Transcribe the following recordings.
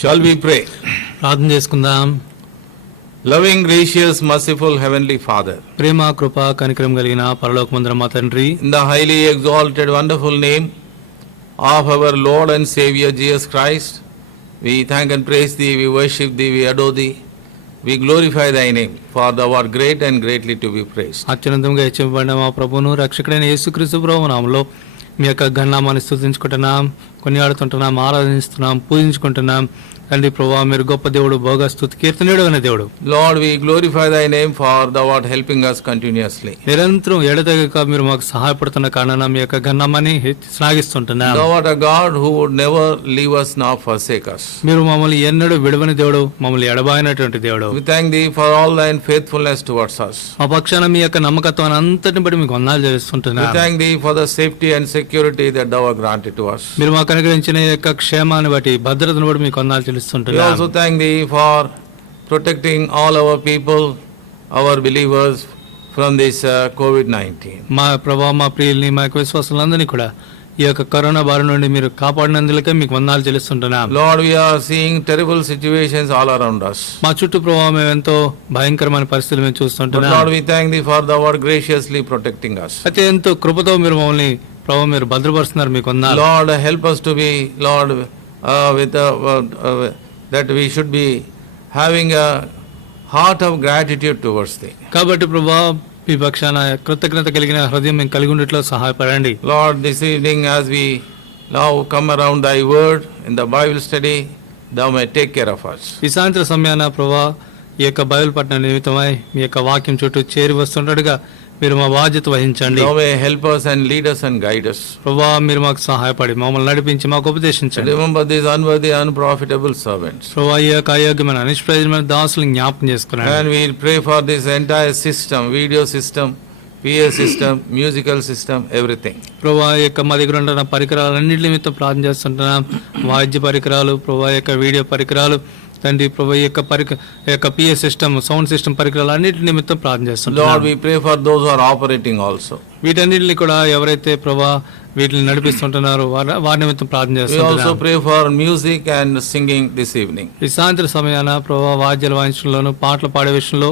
Shall we pray? ప్రార్థన చేసుకుందాం. Loving, gracious, merciful Heavenly Father, ప్రేమ కృప కనికరం కలిగిన పరలోకమందున మా తండ్రి, in the highly exalted, wonderful name of our Lord and Savior Jesus Christ, we thank and praise Thee, we worship Thee, we adore Thee, we glorify Thy name, for Thou art great and greatly to be praised. అత్యున్నతంగా హెచ్చింపబడిన మా ప్రభువును రక్షకుడైన యేసుక్రీస్తు ప్రభువు నామములో మీ యొక్క ఘననామాన్ని స్తుతించుకుంటున్నాం, కొనియాడుతుంటున్నాం, ఆరాధిస్తున్నాం, పూజించుకుంటున్నాం. తండ్రి ప్రభువా, మీరు గొప్ప దేవుడు, భోగ స్తుతి కీర్తనీయుడు అనే దేవుడు. Lord, we glorify Thy name, for Thou art helping us continuously. నిరంతరం ఎడతెగక మీరు మాకు సహాయపడుతున్న కారణంగా మీ యొక్క ఘననామాన్ని శ్లాఘిస్తుంటున్నాం. Thou art a God who would never leave us nor forsake us. మీరు మమ్మల్ని ఎన్నడూ విడవని దేవుడు, మమ్మల్ని ఎడబాయినటువంటి దేవుడు. We thank Thee for all Thine faithfulness towards us. మా పక్షాన మీ యొక్క నమ్మకత్వాన్ని అంతటిని బట్టి మీకు వందనాలు We చేస్తుంటున్నాం. thank Thee for the safety and security that Thou hast granted to us. మీరు మాకు అనుగ్రహించిన ఈ యొక్క క్షేమాన్ని బట్టి, భద్రతను బట్టి మీకు వందనాలు We చెల్లిస్తుంటున్నాం. also thank Thee for protecting all our people, our believers from this COVID-19. మా ప్రభావ, మా ప్రియుల్ని, మా యొక్క విశ్వాసులందరినీ కూడా ఈ యొక్క కరోనా బారి నుండి మీరు కాపాడినందుకే మీకు వందనాలు చెల్లిస్తుంటున్నాం. Lord, we are seeing terrible situations all around us. మా చుట్టూ ప్రభావ మేము ఎంతో భయంకరమైన పరిస్థితులు మేము But చూస్తుంటున్నాం. Lord, we thank Thee for Thou art graciously protecting us. అయితే ఎంతో కృపతో మీరు మమ్మల్ని ప్రభావ మీరు భద్రపరుస్తున్నారు, మీకు వందనాలు. Lord, help us to be, Lord, that we should be having a heart of gratitude towards Thee. కాబట్టి ప్రభావ, మీ పక్షాన కృతజ్ఞత కలిగిన హృదయం మేము కలిగి ఉండేట్లో సహాయపడండి. Lord, this evening as we now come around Thy word in the Bible study, Thou may take care of us. ఈ సాయంత్ర సమయాన ప్రభావ, ఈ యొక్క బైబిల్ పఠన నిమిత్తమై మీ యొక్క వాక్యం చుట్టూ చేరి వస్తుండగా మీరు మా బాధ్యత వహించండి. Thou may help us and lead us and guide us. ప్రభావ, మీరు మాకు సహాయపడి మమ్మల్ని నడిపించి మాకు ఉపదేశించండి. Remember these unworthy, unprofitable servants. ప్రభావ, ఈ యొక్క అయోగ్యమైన నిష్ప్రయోజనమైన దాసులను జ్ఞాపకం చేసుకున్నాను. And we will pray for this entire system, video system, PA system, musical system, everything. ప్రభావ, ఈ యొక్క మా దగ్గర ఉన్న పరికరాలన్నింటి నిమిత్తం ప్రార్థన చేస్తుంటున్నాం. వాద్య పరికరాలు, ప్రభావ యొక్క వీడియో పరికరాలు, తండ్రి ప్రభావ ఈ యొక్క పిఏ సిస్టమ్, సౌండ్ సిస్టమ్ పరికరాలు అన్నింటి నిమిత్తం ప్రార్థన చేస్తున్నాం. Lord, we pray for those who are operating also. వీటన్నిటిని కూడా ఎవరైతే ప్రభావ వీటిని నడిపిస్తుంటున్నారో వారి నిమిత్తం ప్రార్థన We also చేస్తున్నాం. pray for music and singing this evening. ఈ సాయంత్రం సమయాన ప్రభావ వాద్యాల వాయించడంలోను, పాటలు పాడే విషయంలో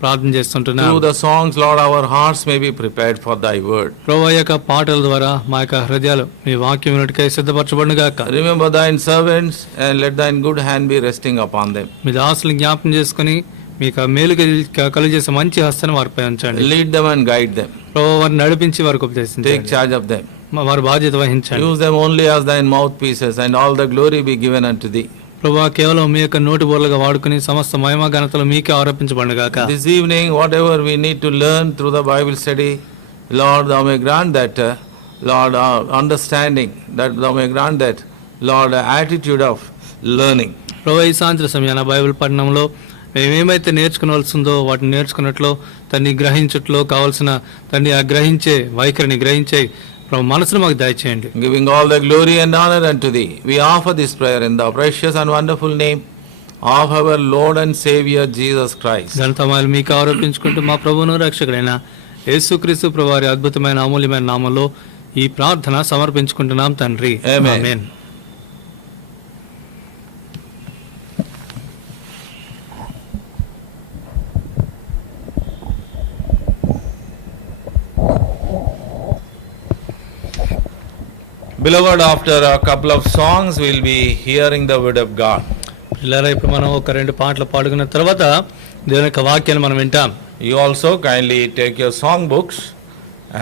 ప్రార్థన చేస్తుంటున్నాం. Through the songs, Lord, our hearts may be prepared for Thy word. ప్రభావ యొక్క పాటల ద్వారా మా యొక్క హృదయాలు మీ వాక్యం వినుటకై సిద్ధపరచబడును గాక. Remember Thine servants and let Thine good hand be resting upon them. మీ దాసులను జ్ఞాపకం చేసుకుని మీకు మేలు కలుగజేసే మంచి హస్తాన్ని వారిపై ఉంచండి. Lead them and guide them. ప్రభావ, వారిని నడిపించి వారికి Take ఉపదేశించండి. charge of them. వారి బాధ్యత వహించండి. Use them only as Thine mouthpieces, and all the glory be given unto Thee. ప్రభావ, కేవలం మీ యొక్క నోటి బోర్లుగా వాడుకుని సమస్త మహిమ ఘనతలు మీకే ఆరోపించబడును గాక. This evening, whatever we need to learn through the Bible study, Lord, Thou may grant that, Lord, understanding, that Thou may grant that, Lord, attitude of learning. ప్రభావ, ఈ సాయంత్ర సమయాన బైబిల్ పఠనంలో మేమేమైతే నేర్చుకునవలసిందో వాటిని నేర్చుకున్నట్లు, తన్ని గ్రహించట్లో కావాల్సిన తన్ని ఆ గ్రహించే వైఖరిని గ్రహించే మనసును మాకు దయచేయండి. Giving all the glory and honor unto Thee, we offer this prayer in the precious and wonderful name of our Lord and Savior Jesus Christ. ఘనతమాలు మీకు ఆరోపించుకుంటూ మా ప్రభువును రక్షకుడైన యేసుక్రీస్తు ప్రభువారి అద్భుతమైన అమూల్యమైన నామంలో ఈ ప్రార్థన సమర్పించుకుంటున్నాం తండ్రి. Amen. Amen. Beloved, after a couple of songs, we will be hearing the word of God. పిల్లరా, ఇప్పుడు మనం ఒక 2 పాటలు పాడుకున్న తర్వాత దేవుని యొక్క వాక్యాన్ని మనం వింటాం. You also kindly take your song books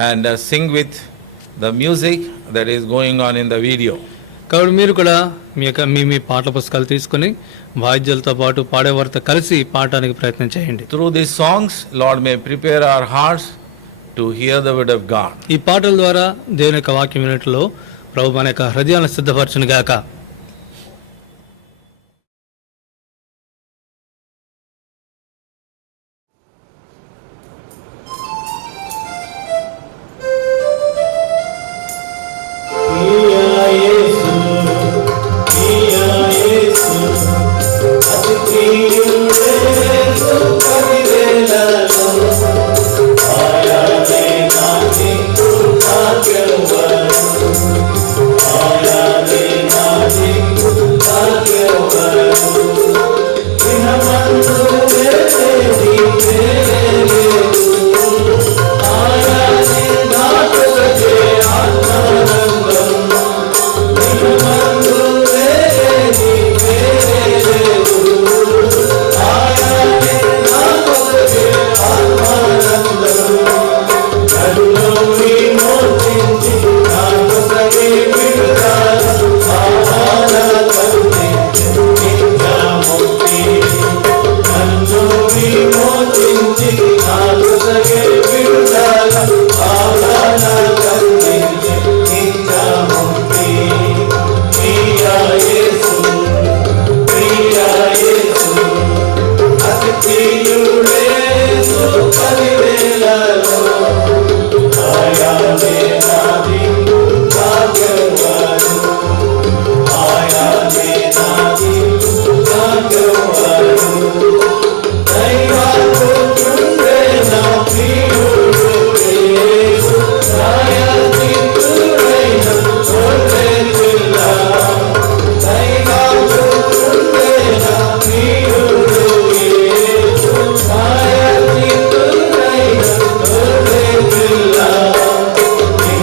and sing with the music that is going on in the video. కాబట్టి మీరు కూడా మీ యొక్క మీ పాటల పుస్తకాలు తీసుకుని వాద్యాలతో పాటు పాడేవారితో కలిసి పాడటానికి ప్రయత్నం చేయండి. Through these songs, Lord may prepare our hearts to hear the word of God. ఈ పాటల ద్వారా దేవుని యొక్క వాక్యం వినట్లో ప్రభు మన యొక్క హృదయాలను సిద్ధపరచును గాక. Ayade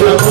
Thank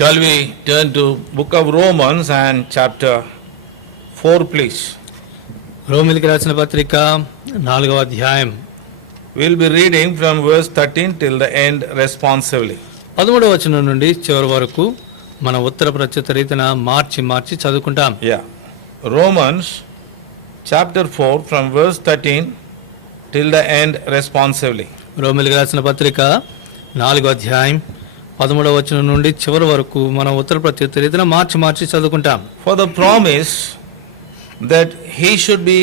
Shall we turn to book of Romans and chapter 4, please? రోమిలికి రాసిన పత్రిక 4వ అధ్యాయం We'll be reading from verse 13 till the end responsively. 13వ వచనం నుండి చివరి వరకు మన ఉత్తర ప్రత్యుత్తర రీతిన మార్చి చదువుకుంటాం. Yeah. Romans chapter 4 from verse 13 till the end responsively. రోమిలికి రాసిన పత్రిక 4వ అధ్యాయం 13వ వచనం నుండి చివరి వరకు మన ఉత్తర ప్రత్యుత్తర రీతిన మార్చి చదువుకుంటాం. For the promise that he should be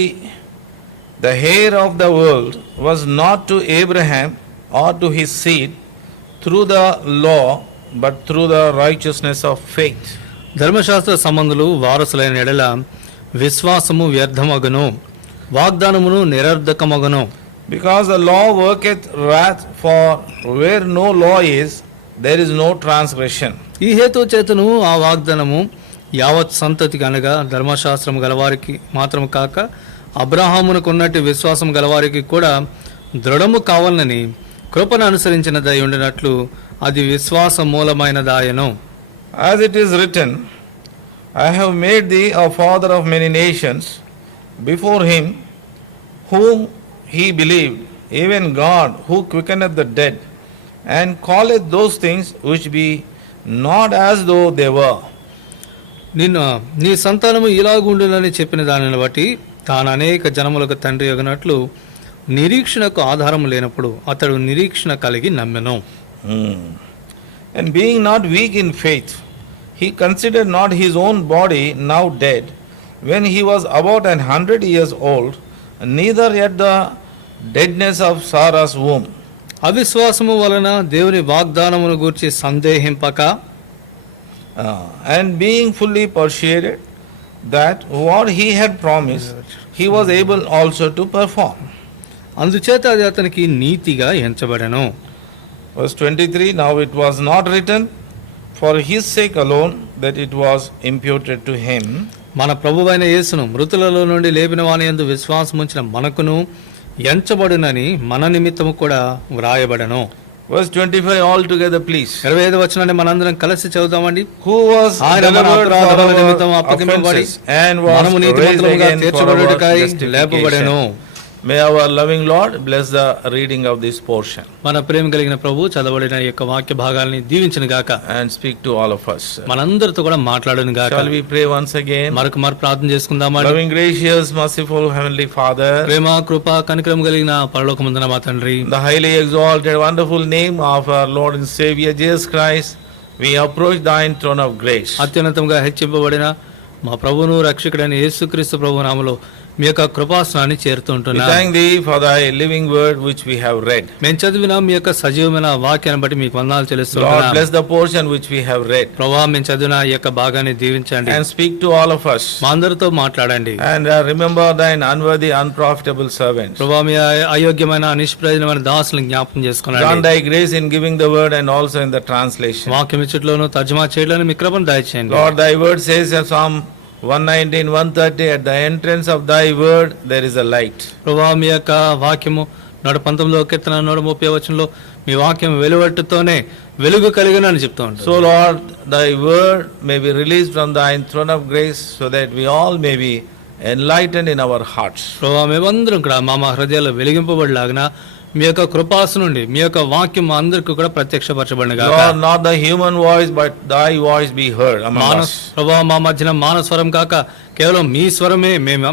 the heir of the world was not to Abraham or to his seed through the law, but through the righteousness of faith. ధర్మశాస్త్ర సంబంధులు వారసులైన ఎడల విశ్వాసము వ్యర్థమగును, వాగ్దానమును నిరర్ధకమగును. Because the law worketh wrath, for where no law is, there is no transgression. ఈ హేతు చేతను ఆ వాగ్దానము యావత్ సంతతికి అనగా ధర్మశాస్త్రం గలవారికి మాత్రం కాక అబ్రహామునకు ఉన్నట్టు విశ్వాసం గలవారికి కూడా దృఢము కావాలని కృపను అనుసరించినదై ఉండినట్లు అది విశ్వాస మూలమైనదాయను. As it is written, I have made thee a father of many nations, before him whom he believed, even God who quickeneth the dead, and calleth those things which be not as though they were. నిన్ను నీ సంతానము ఇలాగుండునని చెప్పిన దానిని బట్టి తాను అనేక జనములకు తండ్రి యొగినట్లు నిరీక్షణకు ఆధారం లేనప్పుడు అతడు నిరీక్షణ కలిగి నమ్మెను. And being not weak in faith, he considered not his own body now dead, when he was about 100 years old, neither yet the deadness of Sarah's womb. అవిశ్వాసము వలన దేవుని వాగ్దానమును గూర్చి సందేహింపక And being fully persuaded that what he had promised, he was able also to perform. అందుచేత అది అతనికి నీతిగా ఎంచబడెను. Verse 23, now it was not written for his sake alone that it was imputed to him. మన ప్రభువైన యేసును మృతులలో నుండి లేపిన వాని యందు విశ్వాసముంచిన మనకును ఎంచబడునని మన నిమిత్తము కూడా వ్రాయబడెను. Verse 25 all together, please. 25వ వచనాన్ని మనందరం కలిసి చదువుదామండి. Who was ఆయన మన delivered for అపరాధముల our నిమిత్తం అప్పగింపబడి offenses and was మనము raised నీతిమంతులుగా again for our తీర్చబడుటకై లేపబడెను. justification. May our loving Lord bless the reading of this portion మన ప్రేమ కలిగిన ప్రభు చదవబడిన ఈ యొక్క వాక్య భాగాల్ని దీవించును గాక. and speak to all of us. మనందరితో కూడా మాట్లాడును గాక. Shall we pray once again? మరొక ప్రార్థన చేసుకుందామండి. Loving, gracious, merciful Heavenly Father, ప్రేమ కృప కనికరం కలిగిన పరలోకమందున మా తండ్రి, the highly exalted, wonderful name of our Lord and Savior Jesus Christ, we approach thine throne of grace. అత్యున్నతంగా హెచ్చింపబడిన మా ప్రభువును రక్షకుడైన యేసుక్రీస్తు ప్రభు నామములో మీ యొక్క కృపాసనాన్ని We చేరుతుంటున్నాం. thank thee for thy living word which we have read. మేము చదివిన మీ యొక్క సజీవమైన వాక్యాన్ని బట్టి మీకు వందనాలు Lord, చెల్లిస్తున్నాం. bless the portion which we have read ప్రభా మేము చదివిన ఈ యొక్క భాగాన్ని దీవించండి, and speak to all of us. మా అందరితో మాట్లాడండి. And remember thine unworthy, unprofitable servants. ప్రభా మీ అయోగ్యమైన నిష్ప్రయోజనమైన దాసులను జ్ఞాపకం Grant చేసుకున్నాడు. thy grace in giving the word and also in the translation. వాక్యం ఇచ్చట్లోను తర్జుమా చేయడానికి మీ కృపను దయచేయండి. Lord, thy word says in Psalm 119, 130, at the entrance of thy word there is a light. ప్రభా మీ యొక్క వాక్యము 119వ కీర్తన 130వ వచనంలో మీ వాక్యం వెలువట్టుతోనే వెలుగు కలిగినని చెప్తూ ఉంటారు. So Lord, thy word may be released from thine throne of grace so that we all may be enlightened in our hearts. ప్రభా మేమందరం కూడా మా హృదయాల్లో వెలిగింపబడిలాగిన మీ యొక్క కృపాసు నుండి మీ యొక్క వాక్యం మా అందరికీ కూడా ప్రత్యక్షపరచబడిన గాక. Lord, not the human voice but thy voice be heard among us. ప్రభా మా మధ్యన మానవ స్వరం కాక కేవలం మీ స్వరమే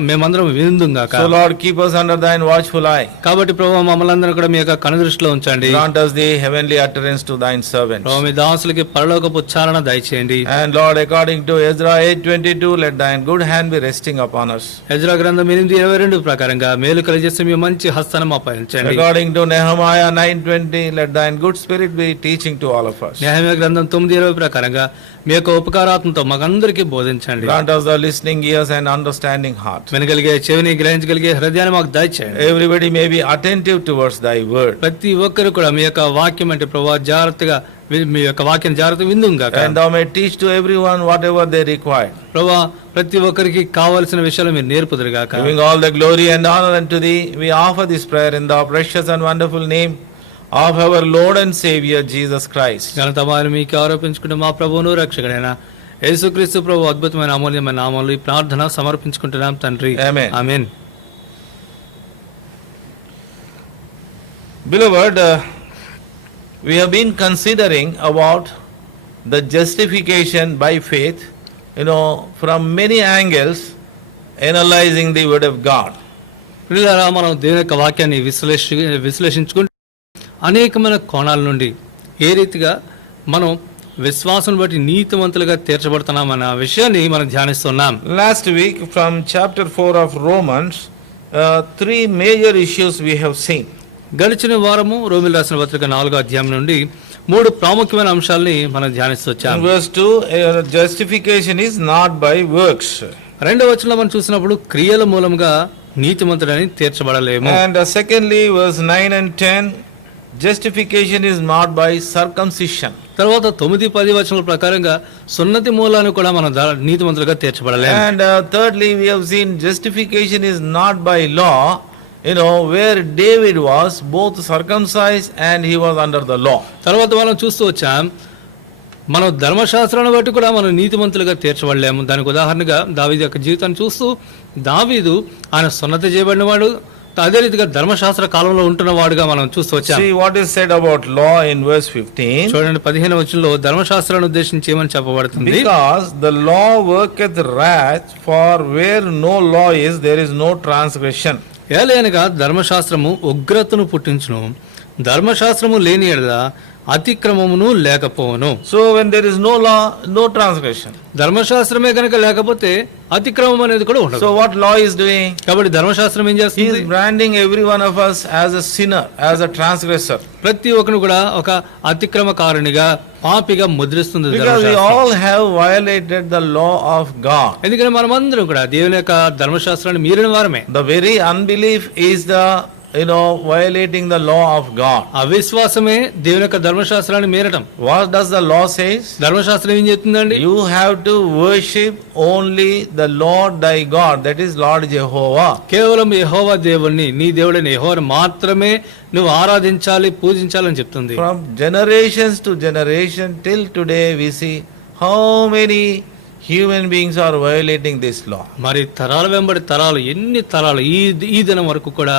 మేమందరం విందుం గాక. So Lord, keep us under thine watchful eye. కాబట్టి ప్రభా మమ్మల్ని అందరం కూడా మీ యొక్క కనుదృష్టిలో ఉంచండి. Grant us the heavenly utterance to thine servants. ప్రభా మీ దాసులకి పరలోకపు ఉచ్చారణ దయచేయండి. And Lord, according to Ezra 8:22, let thine good hand be resting upon us. యెజ్రా గ్రంథం 8:22 ప్రకారంగా మేలు కలిగజేస్తే మీ మంచి హస్తాన్ని మాపై ఉంచండి. According to Nehemiah 9:20, let thine good spirit be teaching to all of us. Nehemiah గ్రంథం 9:20 ప్రకారంగా మీ యొక్క ఉపకారాత్మతో మాకందరికీ బోధించండి. Grant us the listening ears and understanding heart. వినగలిగే చెవిని గ్రహించగలిగే హృదయాన్ని మాకు దయచేయండి. Everybody may be attentive towards thy word. ప్రతి ఒక్కరు కూడా మీ యొక్క వాక్యం అంటే ప్రభా జాగ్రత్తగా మీ యొక్క వాక్యం జాగ్రత్తగా విందుం గాక. And thou may teach to everyone whatever they require. ప్రభా ప్రతి ఒక్కరికి కావాల్సిన విషయాలు మీరు నేర్పుదురు గాక. Giving all the glory and honor unto thee, we offer this prayer in the precious and wonderful name of our Lord and Savior Jesus Christ. ఘనత వారు మీకు ఆరోపించుకుంటూ మా ప్రభువును రక్షకుడైన యేసుక్రీస్తు ప్రభు అద్భుతమైన అమూల్యమైన నామములో ఈ ప్రార్థన సమర్పించుకుంటున్నాం తండ్రి. Amen. Amen. Beloved, we have been considering about the justification by faith, from many angles, analyzing the word of God. ప్రియులారా, మనం దేవుని యొక్క వాక్యాన్ని విశ్లేషించుకుంటూ అనేకమైన కోణాల నుండి ఏ రీతిగా మనం విశ్వాసం బట్టి నీతిమంతులుగా తీర్చబడుతున్నామన్న విషయాన్ని మనం ధ్యానిస్తున్నాం. Last week from chapter 4 of Romans, 3 major issues we have seen. గడిచిన వారము రోమిలు రాసిన పత్రిక 4వ అధ్యాయం నుండి 3 ప్రాముఖ్యమైన అంశాలని మనం ధ్యానిస్తూ వచ్చాం. In verse 2, justification is not by works. రెండవ వచనంలో మనం చూసినప్పుడు క్రియల మూలంగా నీతిమంతుడని తీర్చబడలేము. And secondly, verse 9 and 10, justification is not by circumcision. తర్వాత 9-10 వచనాల ప్రకారంగా సున్నతి మూలాన్ని కూడా మనం నీతిమంతులుగా తీర్చబడలేము. And thirdly, we have seen justification is not by law, where David was both circumcised and he was under the law. తర్వాత మనం చూస్తూ వచ్చాం, మనం ధర్మశాస్త్రాన్ని బట్టి కూడా మనం నీతిమంతులుగా తీర్చబడలేము. దానికి ఉదాహరణగా దావీదు యొక్క జీవితాన్ని చూస్తూ, దావీదు ఆయన సున్నతి చేయబడిన వాడు, అదే రీతిగా ధర్మశాస్త్ర కాలంలో ఉంటున్న వాడుగా మనం చూస్తూ వచ్చాం. See what is said about law in verse 15. చూడండి 15వ వచనంలో ధర్మశాస్త్రాన్ని ఉద్దేశించి ఏమని చెప్పబడుతుంది? Because the law worketh wrath, for where no law is, there is no transgression. ఏలయనగా ధర్మశాస్త్రము ఉగ్రతను పుట్టించును, ధర్మశాస్త్రము లేని యెడల అతిక్రమమును లేకపోవును. So when there is no law, no transgression. ధర్మశాస్త్రమే కనుక లేకపోతే అతిక్రమం అనేది కూడా ఉండదు. So what law is doing? కాబట్టి ధర్మశాస్త్రం ఏం He చేస్తుంది? is branding every one of us as a sinner, as a transgressor. ప్రతి ఒక్కరు కూడా ఒక అతిక్రమకారునిగా, పాపిగా ముద్రిస్తుంది Because we ధర్మశాస్త్రం. all have violated the law of God. ఎందుకంటే మనమందరం కూడా దేవుని యొక్క ధర్మశాస్త్రాన్ని మీరిన వారమే. The very unbelief is the violating the law of God. అవిశ్వాసమే దేవుని యొక్క ధర్మశాస్త్రాన్ని మీరటం. What does the law says? ధర్మశాస్త్రం ఏం చెప్తుందండి? You have to worship only the Lord thy God, that is Lord Jehovah. కేవలం యెహోవా దేవుణ్ణి, నీ దేవుడైన యెహోవాను మాత్రమే నువ్వు ఆరాధించాలి, పూజించాలని చెప్తుంది. From generations to generation till today we see how many human beings are violating this law. మరి తరాల వెంబడి తరాలు, ఎన్ని తరాలు ఈ దినం వరకు కూడా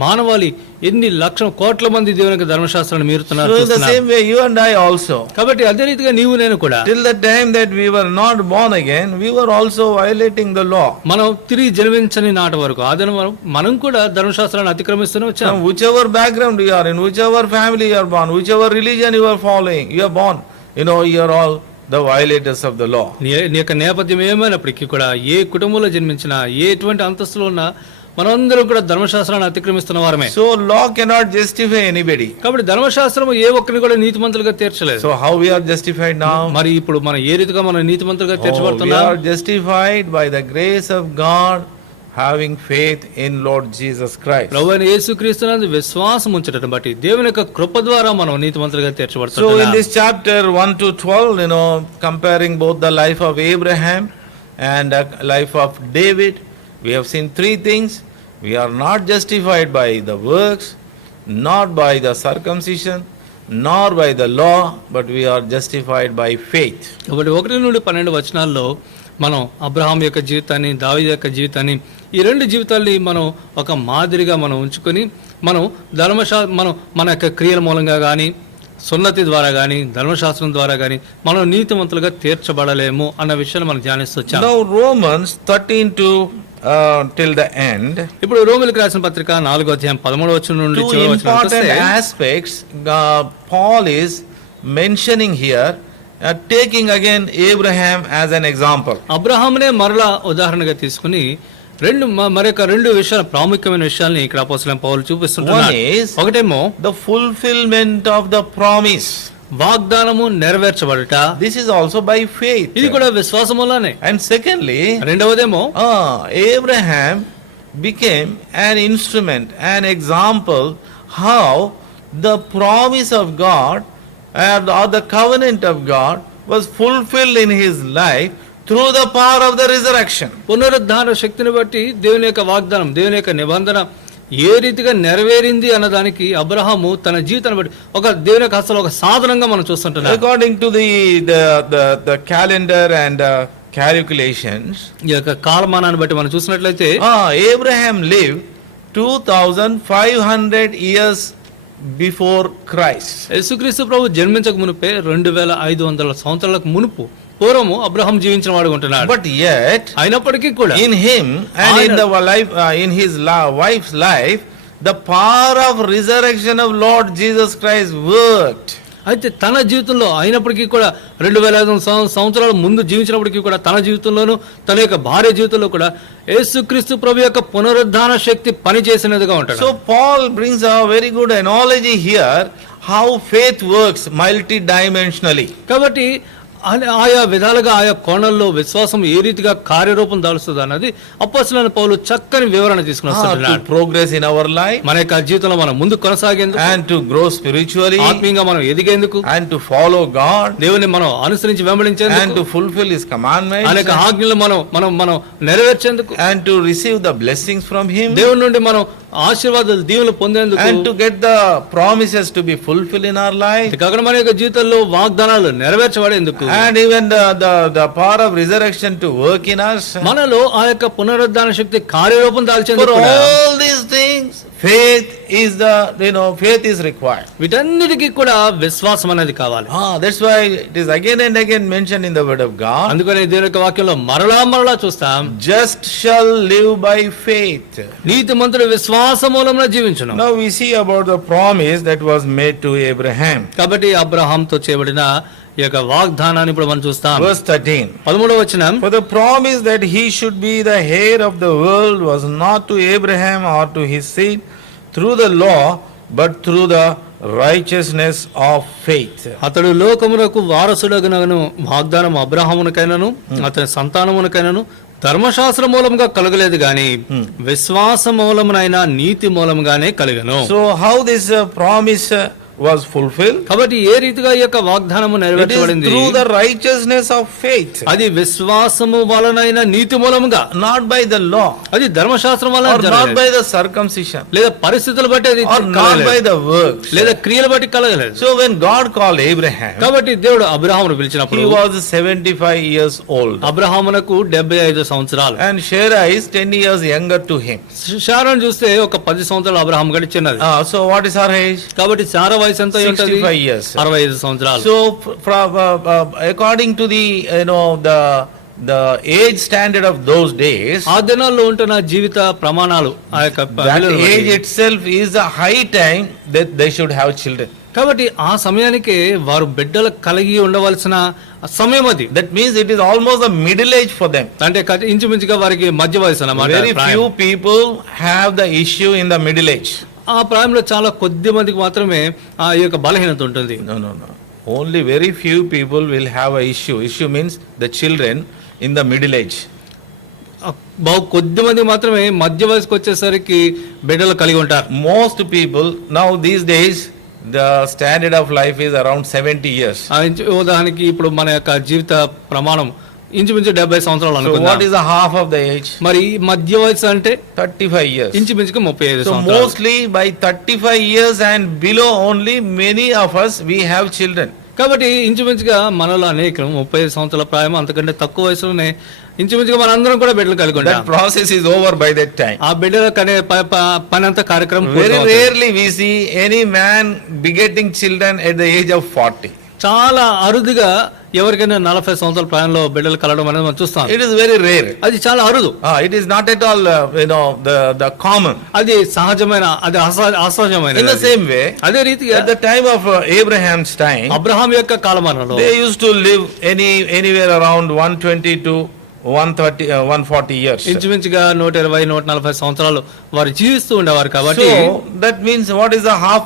మానవాళి ఎన్ని లక్షల కోట్ల మంది దేవుని యొక్క ధర్మశాస్త్రాన్ని మీరుతున్నారు. So in the same way you and I also. కాబట్టి అదే రీతిగా నీవు నేను కూడా Till the time that we were not born again, we were also violating the law. మనం తిరిగి జన్మించని నాటి వరకు ఆదిన వరకు మనం కూడా ధర్మశాస్త్రాన్ని అతిక్రమిస్తూనే వచ్చాం. From whichever background you are in, whichever family you are born, whichever religion you are following, you are born, you are all the violators of the law. నీ యొక్క నేపథ్యం ఏమైనప్పటికీ కూడా, ఏ కుటుంబంలో జన్మించినా, ఎటువంటి అంతస్తులో ఉన్నా, మనందరం కూడా ధర్మశాస్త్రాన్ని అతిక్రమిస్తున్న వారమే. So law cannot justify anybody. కాబట్టి ధర్మశాస్త్రం ఏ ఒక్కరిని కూడా నీతిమంతులుగా తీర్చలేదు. So how we are justified now? మరి ఇప్పుడు మనం ఏ రీతిగా మనం నీతిమంతులుగా We తీర్చబడుతున్నాం? are justified by the grace of God, having faith in Lord Jesus Christ. ప్రభువైన యేసుక్రీస్తునందు విశ్వాసం ఉంచడం బట్టి దేవుని యొక్క కృప ద్వారా మనం నీతిమంతులుగా So తీర్చబడుతున్నాం. in this chapter 1 to 12, comparing both the life of Abraham and the life of David, we have seen 3 things. We are not justified by the works, not by the circumcision, nor by the law, but we are justified by faith. కాబట్టి 1 నుండి 12 వచనాల్లో మనం Abraham యొక్క జీవితాన్ని, దావీదు యొక్క జీవితాన్ని, ఈ 2 జీవితాల్ని మనం ఒక మాదిరిగా మనం ఉంచుకొని మనం మనం మన యొక్క క్రియల మూలంగా కానీ, సున్నతి ద్వారా కానీ, ధర్మశాస్త్రం ద్వారా కానీ మనం నీతిమంతులుగా తీర్చబడలేము అన్న విషయాన్ని మనం ధ్యానిస్తూ వచ్చాం. Now Romans 13 to till the end. ఇప్పుడు రోమిలకు రాసిన పత్రిక 4వ అధ్యాయం 13వ వచనం నుండి 2 చివరి వచనం important వస్తే aspects Paul is mentioning here, taking again Abraham as an example. అబ్రహామునే మరలా ఉదాహరణగా తీసుకుని మరొక 2 విషయాలు, ప్రాముఖ్యమైన విషయాల్ని ఇక్కడ అపోస్తలుడైన పౌలు చూపిస్తుంటున్నాడు. One is ఒకటేమో the fulfillment of the promise. వాగ్దానము నెరవేర్చబడుట. This is also by faith. ఇది కూడా విశ్వాసం వల్లనే. And secondly, రెండవదేమో Abraham became an instrument, an example how the promise of God or the covenant of God was fulfilled in his life through the power of the resurrection. పునరుద్ధాన శక్తిని బట్టి దేవుని యొక్క వాగ్దానం, దేవుని యొక్క నిబంధన ఏ రీతిగా నెరవేరింది అన్నదానికి అబ్రహాము తన జీవితాన్ని బట్టి ఒక దేవుని యొక్క అసలు ఒక సాధనంగా మనం చూస్తుంటున్నాం. According to the calendar and calculations, ఈ యొక్క కాలమానాన్ని బట్టి మనం చూసినట్లయితే Abraham lived 2500 years before Christ. యేసుక్రీస్తు ప్రభు జన్మించక మునుపే 2500 సంవత్సరాలకు మునుపు పూర్వము అబ్రహాం జీవించిన వాడు ఉంటున్నాడు. But yet, అయినప్పటికీ కూడా in him and in the life, in his wife's life, the power of resurrection of Lord Jesus Christ worked. అయితే తన జీవితంలో అయినప్పటికీ కూడా 2500 సంవత్సరాల ముందు జీవించినప్పటికీ కూడా తన జీవితంలోనూ తన యొక్క భార్య జీవితంలో కూడా యేసుక్రీస్తు ప్రభు యొక్క పునరుద్ధాన శక్తి పనిచేసినదిగా ఉంటాడు. So Paul brings a very good analogy here how faith works multidimensionally. కాబట్టి ఆయా విధాలుగా ఆయా కోణంలో విశ్వాసం ఏ రీతిగా కార్యరూపం దాలుస్తుంది అన్నది అపోస్తలుడైన పౌలు చక్కని వివరణ తీసుకుని To వస్తున్నాడు. progress in our life మన యొక్క జీవితంలో మనం ముందు కొనసాగేందుకు, and to grow spiritually ఆత్మీయంగా మనం ఎదిగేందుకు, and to follow God దేవుని మనం అనుసరించి and వెంబడించేందుకు, to fulfill his commandments అనేక ఆజ్ఞలు మనం నెరవేర్చేందుకు, and to receive the blessings from him దేవుని నుండి మనం ఆశీర్వాదాలు దీవెనలు పొందేందుకు, and to get the promises to be fulfilled in our life, కాకుండా మన యొక్క జీవితంలో వాగ్దానాలు నెరవేర్చబడేందుకు, and even the power of resurrection to work in us. మనలో ఆ యొక్క పునరుద్ధాన శక్తి కార్యరూపం For దాల్చేందుకు కూడా all these things, faith is required. వీటన్నిటికీ కూడా విశ్వాసం అనేది కావాలి. That's why it is again and again mentioned in the word of God. అందుకని దేవుని యొక్క వాక్యంలో మరలా చూస్తాం, Just shall live by faith. నీతిమంతుడు విశ్వాస మూలంలో జీవించును. Now we see about the promise that was made to Abraham. కాబట్టి అబ్రహాంతో చేయబడిన ఈ యొక్క వాగ్దానాన్ని ఇప్పుడు మనం చూస్తాం. Verse 13. 13వ వచనం, For the promise that he should be the heir of the world was not to Abraham or to his seed through the law, but through the righteousness of faith. అతడు లోకమునకు వారసుడగునను వాగ్దానం అబ్రహామునకైనను అతని సంతానమునకైనను ధర్మశాస్త్ర మూలంగా కలగలేదు గాని విశ్వాస మూలమునైనా నీతి మూలముగానే కలుగను. So how this promise was fulfilled? కాబట్టి ఏ రీతిగా ఈ యొక్క వాగ్దానము It is నెరవేర్చబడింది? through the righteousness of faith, అది విశ్వాసము వలనైన నీతి మూలముగా, not by the law అది ధర్మశాస్త్రం వలన or not జరగలేదు, by the circumcision లేదా పరిస్థితులు బట్టి అది or not కలగలేదు, by the works. లేదా క్రియలు బట్టి కలగలేదు. So when God called Abraham, కాబట్టి దేవుడు అబ్రహామును పిలిచినప్పుడు he was 75 years old అబ్రహామునకు 75 సంవత్సరాలు, and Sarah is 10 years younger to him. శారాను చూస్తే ఒక 10 సంవత్సరాలు అబ్రహాం గడి చిన్నది. So what is her age? కాబట్టి శారా వయసు ఎంత అయి ఉంటది? 65 years. 65 సంవత్సరాలు. So from according to the the age standard of those days, ఆ దినాల్లో ఉంటున్న జీవిత ప్రమాణాలు ఆ యొక్క that విలువలు age బట్టి. itself is a high time that they should have children. కాబట్టి ఆ సమయానికి వారు బిడ్డలు కలిగి ఉండవలసిన సమయం అది. That means it is almost a middle age for them. అంటే ఇంచుమించుగా వారికి మధ్య వయసు అన్నమాట. Very few people have the issue in the middle age. ఆ ప్రాయంలో చాలా కొద్ది మందికి మాత్రమే ఆ యొక్క బలహీనత ఉంటుంది. No. Only very few people will have a issue. Issue means the children in the middle age. బహు కొద్ది మంది మాత్రమే మధ్య వయసుకు వచ్చేసరికి బిడ్డలు కలిగి ఉంటారు. Most people now these days the standard of life is around 70 years. ఉదాహరణకి ఇప్పుడు మన యొక్క జీవిత ప్రమాణం ఇంచుమించు 70 సంవత్సరాలు So అనుకుందాం. what is the half of the age? మరి మధ్య వయసు అంటే 35 years. ఇంచుమించుగా 35 So సంవత్సరాలు. mostly by 35 years and below only many of us we have children. కాబట్టి ఇంచుమించుగా మనలో అనేకం 35 సంవత్సరాల ప్రాయం అంతకంటే తక్కువ వయసులోనే ఇంచుమించుగా మనందరం కూడా బిడ్డలు కలిగి That ఉంటాం. process is over by that time. ఆ బిడ్డల కనే పని అంతా కార్యక్రమం Very పూర్తవుతుంది. rarely we see any man begetting children at the age of 40. చాలా అరుదుగా ఎవరికైనా 40 సంవత్సరాల ప్రాయంలో బిడ్డలు కలగడం అనేది మనం చూస్తాం. It is very rare. అది చాలా అరుదు. It is not at all the common. అది సహజమైన, అది అసహజమైన. In the same way, అదే రీతిగా at the time of Abraham's time, Abraham యొక్క కాలమానంలో they used to live anywhere around 120 to 130, 140 years. ఇంచుమించుగా 120, 140 సంవత్సరాలు వారు జీవిస్తూ ఉండేవారు. కాబట్టి So that means what is the half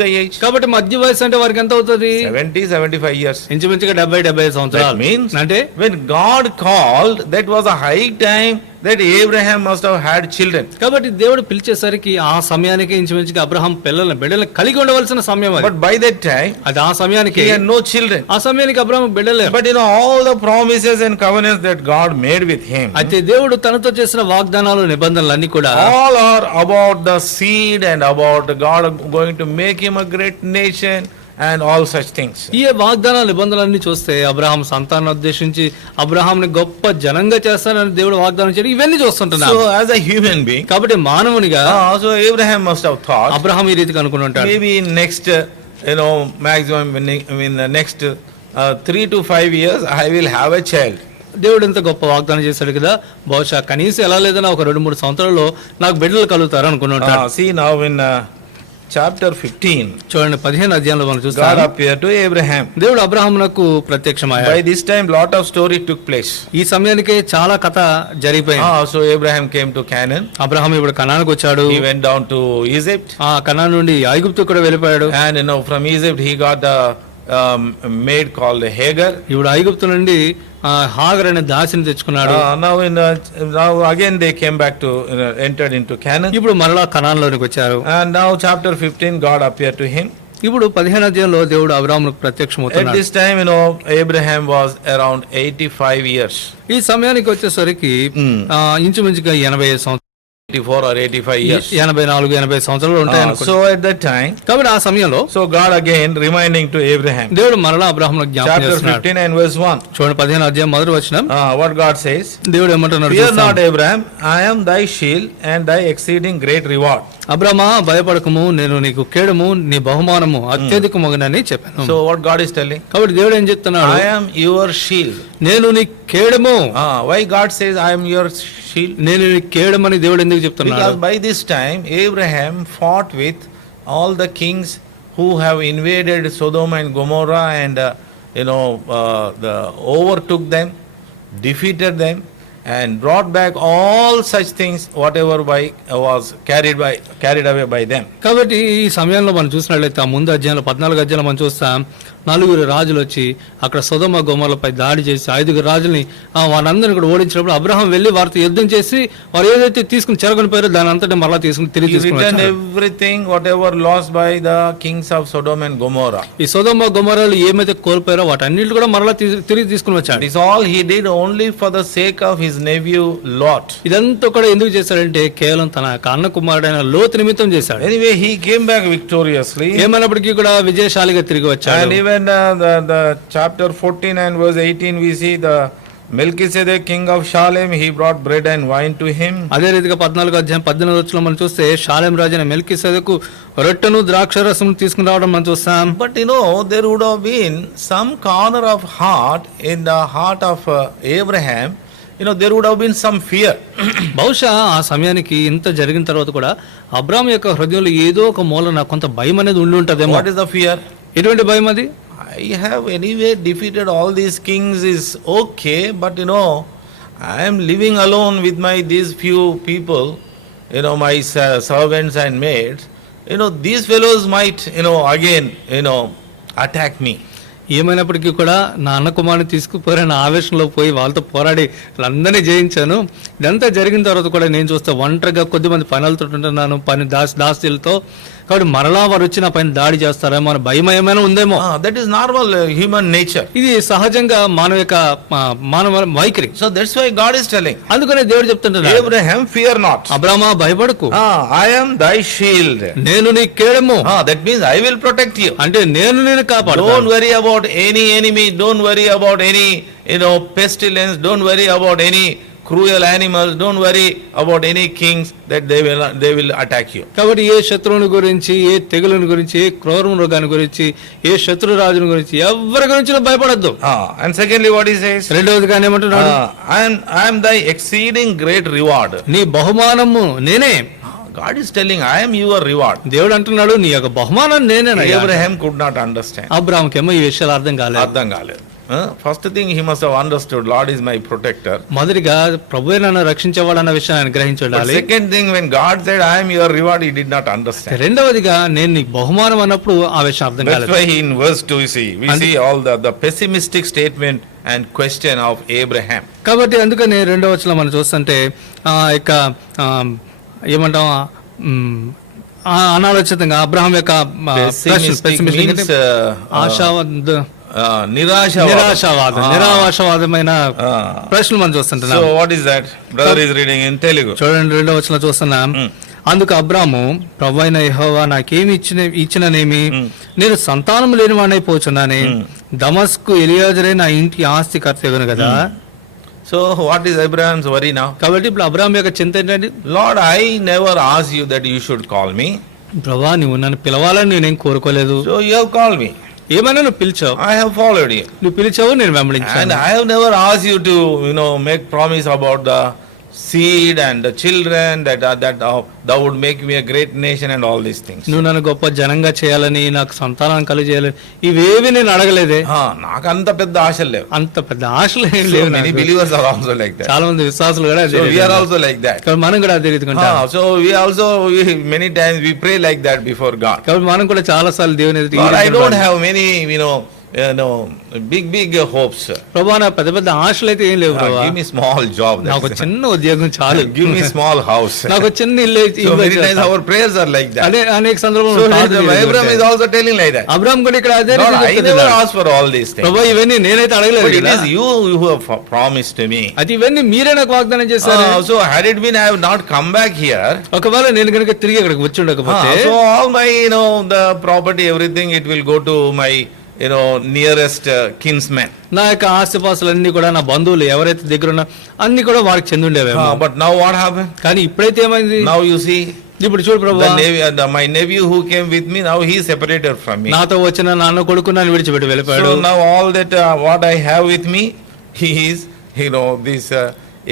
the age? కాబట్టి మధ్య వయసు అంటే వారికి ఎంత అవుతుంది? 70, 75 years. ఇంచుమించుగా 70, 75 That సంవత్సరాలు. means అంటే when God called, that was a high time that Abraham must have had children. కాబట్టి దేవుడు పిలిచేసరికి ఆ సమయానికి ఇంచుమించుగా అబ్రహాం బిడ్డలను కలిగి ఉండవలసిన సమయం అది. But by that time, అది ఆ సమయానికి he had no children. ఆ సమయానికి అబ్రహాం బిడ్డలే. But all the promises and covenants that God made with him, అయితే దేవుడు తనతో చేసిన వాగ్దానాలు నిబంధనలన్నీ కూడా all are about the seed and about God going to make him a great nation and all such things. ఈ వాగ్దాన నిబంధనలన్నీ చూస్తే అబ్రహాం సంతానం ఉద్దేశించి అబ్రహాంని గొప్ప జనంగా చేస్తానని దేవుడు వాగ్దానం చేయడం ఇవన్నీ చూస్తుంటున్నాం. So as a human being, కాబట్టి మానవునిగా so Abraham must have thought, Abraham ఈ రీతిగా అనుకుని ఉంటాడు, maybe in next maximum in the next 3 to 5 years I will have a child. దేవుడు ఎంత గొప్ప వాగ్దానం చేశాడు కదా, బహుశా కనీసం ఎలా లేదన్నా ఒక 2-3 సంవత్సరాల్లో నాకు బిడ్డలు కలుగుతారు అనుకుని ఉంటాడు. See now in chapter 15, చూడండి 15 అధ్యాయంలో మనం God చూస్తాం appeared to Abraham. దేవుడు అబ్రహామునకు ప్రత్యక్షమయ్యాడు. By this time lot of story took place. ఈ సమయానికే చాలా కథ జరిగిపోయింది. So Abraham came to Canaan. Abraham ఇప్పుడు కనానుకు వచ్చాడు. He went down to Egypt. ఆ కనాను నుండి ఐగుప్తు కూడా వెళ్ళిపోయాడు. And from Egypt he got a maid called Hagar. ఇప్పుడు ఐగుప్తు నుండి హాగర్ అనే దాసిని తెచ్చుకున్నాడు. Now again they came back to entered into Canaan. ఇప్పుడు మరలా కనాన్లోనికి వచ్చారు. And now chapter 15 God appeared to him. ఇప్పుడు 15 అధ్యాయంలో దేవుడు అబ్రహాముకు At ప్రత్యక్షమవుతున్నాడు. this time Abraham was around 85 years. ఈ సమయానికి వచ్చేసరికి ఇంచుమించుగా 85 సంవత్సరాలు, 84 or 85 years. 84-85 సంవత్సరాలు ఉంటాయి అనుకో. So at that time, కాబట్టి ఆ సమయంలో so God again reminding to Abraham. దేవుడు మరలా అబ్రహాముకు జ్ఞాపకం Chapter చేస్తున్నాడు. 15 and verse 1. చూడండి 15 అధ్యాయం మొదటి వచనం. What God says, దేవుడు ఏమంటున్నాడు fear చూస్తాం. not Abraham, I am thy shield and thy exceeding great reward. అబ్రహామా భయపడకము, నేను నీకు కేడము, నీ బహుమానము అత్యధికమగునని చెప్పాను. So what God is telling, కాబట్టి దేవుడు ఏం చెప్తున్నాడు, I am your shield. నేను నీ కేడము. Why God says I am your shield? నేను నీ కేడమని దేవుడు ఎందుకు Because చెప్తున్నాడు? by this time Abraham fought with all the kings who have invaded Sodom and Gomorrah and overtook them, defeated them and brought back all such things whatever was carried away by them. కాబట్టి ఈ సమయంలో మనం చూసినట్లయితే ఆ ముందు అధ్యాయంలో 14 అధ్యాయంలో మనం చూస్తాం, 4 రాజులు వచ్చి అక్కడ సొదొమ గొమొర్రాలపై దాడి చేసి 5 రాజుల్ని వారందరిని కూడా ఓడించినప్పుడు అబ్రహాం వెళ్ళి వారితో యుద్ధం చేసి వారు ఏదైతే తీసుకుని చెరగొని పోయారో దాని అంతటా మరలా తిరిగి He returned తీసుకుని everything whatever lost by the kings of Sodom and Gomorrah. ఈ సొదొమ గొమొర్రాలు ఏమైతే కోల్పోయారో వాటన్నిటి కూడా మరలా తిరిగి తీసుకుని వచ్చాడు. This all he did only for the sake of his nephew Lot. ఇదంతా కూడా ఎందుకు చేశాడంటే కేవలం తన అన్న కుమారుడైన లోతు నిమిత్తం చేశాడు. Anyway, he came back victoriously. ఏమైనప్పటికీ కూడా విజయశాలిగా తిరిగి వచ్చాడు. And even the chapter 14 and verse 18 we see the Melchizedek king of Shalem, he brought bread and wine to him. అదే రీతిగా 14 అధ్యాయం 18 వచనంలో మనం చూస్తే షాలెం రాజైన మెల్కీసెదెకు రొట్టెను ద్రాక్షరసం తీసుకుని రావడం మనం చూస్తాం. But there would have been some corner of heart in the heart of Abraham. There would have been some fear. బహుశా ఆ సమయానికి ఇంత జరిగిన తర్వాత కూడా అబ్రాహాము యొక్క హృదయంలో ఏదో ఒక మూలన కొంత భయం అనేది ఉండి ఉంటదేమో. What is the fear? ఎటువంటి భయం అది? I have anyway defeated all these kings is okay, but I am living alone with these few people, my servants and maids. These fellows might again attack me. ఏమైనప్పటికీ కూడా నా అన్న కుమారుని తీసుకుపోయిన ఆవేశంలో పోయి వాళ్ళతో పోరాడి వాళ్ళందరినీ జయించాను. ఇదంతా జరిగిన తర్వాత కూడా నేను చూస్తే ఒంటరిగా కొద్దిమంది పనులతో ఉంటున్నాను, దాసీలతో. కాబట్టి మరలా వారు వచ్చి నా పైన దాడి చేస్తారేమో అని భయం ఏమైనా ఉందేమో. That is normal human nature. ఇది సహజంగా మానవ వైఖరి. So that's why God is telling. అందుకనే దేవుడు చెప్తుంటాడు, Abraham, fear not. అబ్రామా భయపడకు. I am thy shield. నేను నీ కేడము. That means I will protect you. అంటే నేను నిన్ను కాపాడుతాను. Don't worry about any enemy. Don't worry about any pestilence. Don't worry about any cruel animals. Don't worry about any kings that they will attack you. కాబట్టి ఏ శత్రువుని గురించి, ఏ తెగులుని గురించి, ఏ క్రూర మృగాన్ని గురించి, ఏ శత్రు రాజుని గురించి ఎవరి గురించి భయపడద్దు. And secondly what he says, రెండవదిగా ఏమంటున్నాడు, I am thy exceeding great reward. నీ బహుమానము నేనే. God is telling, I am your reward. దేవుడు అంటున్నాడు నీ యొక్క బహుమానం నేనే. Abraham could not understand. అబ్రాహాముకేమో ఈ విషయాలు అర్థం కాలేదు. First thing he must have understood, Lord is my protector. మొదటిగా ప్రభువే నన్ను రక్షించేవాడన్న విషయాన్ని ఆయన గ్రహించి But ఉండాలి. second thing, when God said, I am your reward, he did not understand. రెండవదిగా నేను నీకు బహుమానం అన్నప్పుడు ఆ విషయం అర్థం That's కాలేదు. why in verse 2 we see all the pessimistic statement and question of Abraham. కాబట్టి అందుకని రెండవ వచనంలో మనం చూస్తుంటే ఆ యొక్క ఏమంటాం అనాలోచితంగా అబ్రహాం యొక్క Pessimistic means నిరాశావాదమైన ప్రశ్నలు మనం చూస్తుంటున్నాం. So what is that? Brother is reading in Telugu. చూడండి రెండవ వచనంలో చూస్తున్నాం. అందుకు అబ్రాము, ప్రభువైన యెహోవా నాకేమి ఇచ్చిననేమి, నేను సంతానం లేని వాడైపోచున్నానే, దమస్కు ఎలియాజరే నా ఇంటి ఆస్తి కర్తెగను కదా. So what is Abraham's worry now? కాబట్టి ఇప్పుడు అబ్రాహాం యొక్క చింత ఏంటండి? Lord, I never asked you that you should call me. ప్రభా నువ్వు నన్ను పిలవాలని నేనేం కోరుకోలేదు. So you have called me. ఏమైనా నువ్వు పిలిచావు, I have followed you. నువ్వు పిలిచావు, నేను And వెంబడించాను. I have never asked you to, make promise about the seed and the children that thou would make me a great nation and all these things. నువ్వు నన్ను గొప్ప జనంగా చేయాలని, నాకు సంతానం కలిగజేయాలని ఇవేవి నేను అడగలేదే. నాకు అంత పెద్ద ఆశలు లేవు. అంత పెద్ద ఆశలు ఏం లేవు. Many believers are also like that. చాలా మంది విశ్వాసులు కూడా అదే So we are రీతిగా also like that. కాబట్టి మనం కూడా అదే రీతిగా ఉంటాం. So many times we pray like that before God. కాబట్టి మనం కూడా చాలా సార్లు దేవుని ఎదుట ఈ Lord, I రీతిగా don't ఉంటాం. have many, big hopes. ప్రభా నా పెద్ద పెద్ద ఆశలు అయితే ఏం లేవు ప్రభా. Give me small job. నాకు చిన్న ఉద్యోగం చాలు. Give me small house. నాకు చిన్న ఇల్లు So many times our prayers are like that. అదే అనేక So సందర్భంలో Abraham is also telling like that. అబ్రాహాం కూడా ఇక్కడ అదే Lord, రీతిగా I never చెప్తున్నాడు. asked for all these things. ప్రభా ఇవన్నీ నేనైతే అడగలేదు But it కదా. is you who have promised to me. అది ఇవన్నీ మీరే నాకు వాగ్దానం చేశారు. So had it been I have not come back here. ఒకవేళ నేను కనుక తిరిగి ఇక్కడికి వచ్చి ఉండకపోతే So all my, the property, everything, it will go to my, nearest kinsmen. నా యొక్క ఆస్తిపాస్తులన్నీ కూడా నా బంధువులు ఎవరైతే దగ్గర ఉన్నా అన్ని కూడా వారికి చెంది ఉండేవేమో. But now what happened? కానీ ఇప్పుడైతే ఏమైంది? Now you see, ఇప్పుడు చూడు ప్రభా, my nephew who came with me, now he is separated from me. నాతో వచ్చిన నాన్న కొడుకు నన్ను విడిచిపెట్టి వెళ్ళిపోయాడు. So now all that what I have with me, he is, this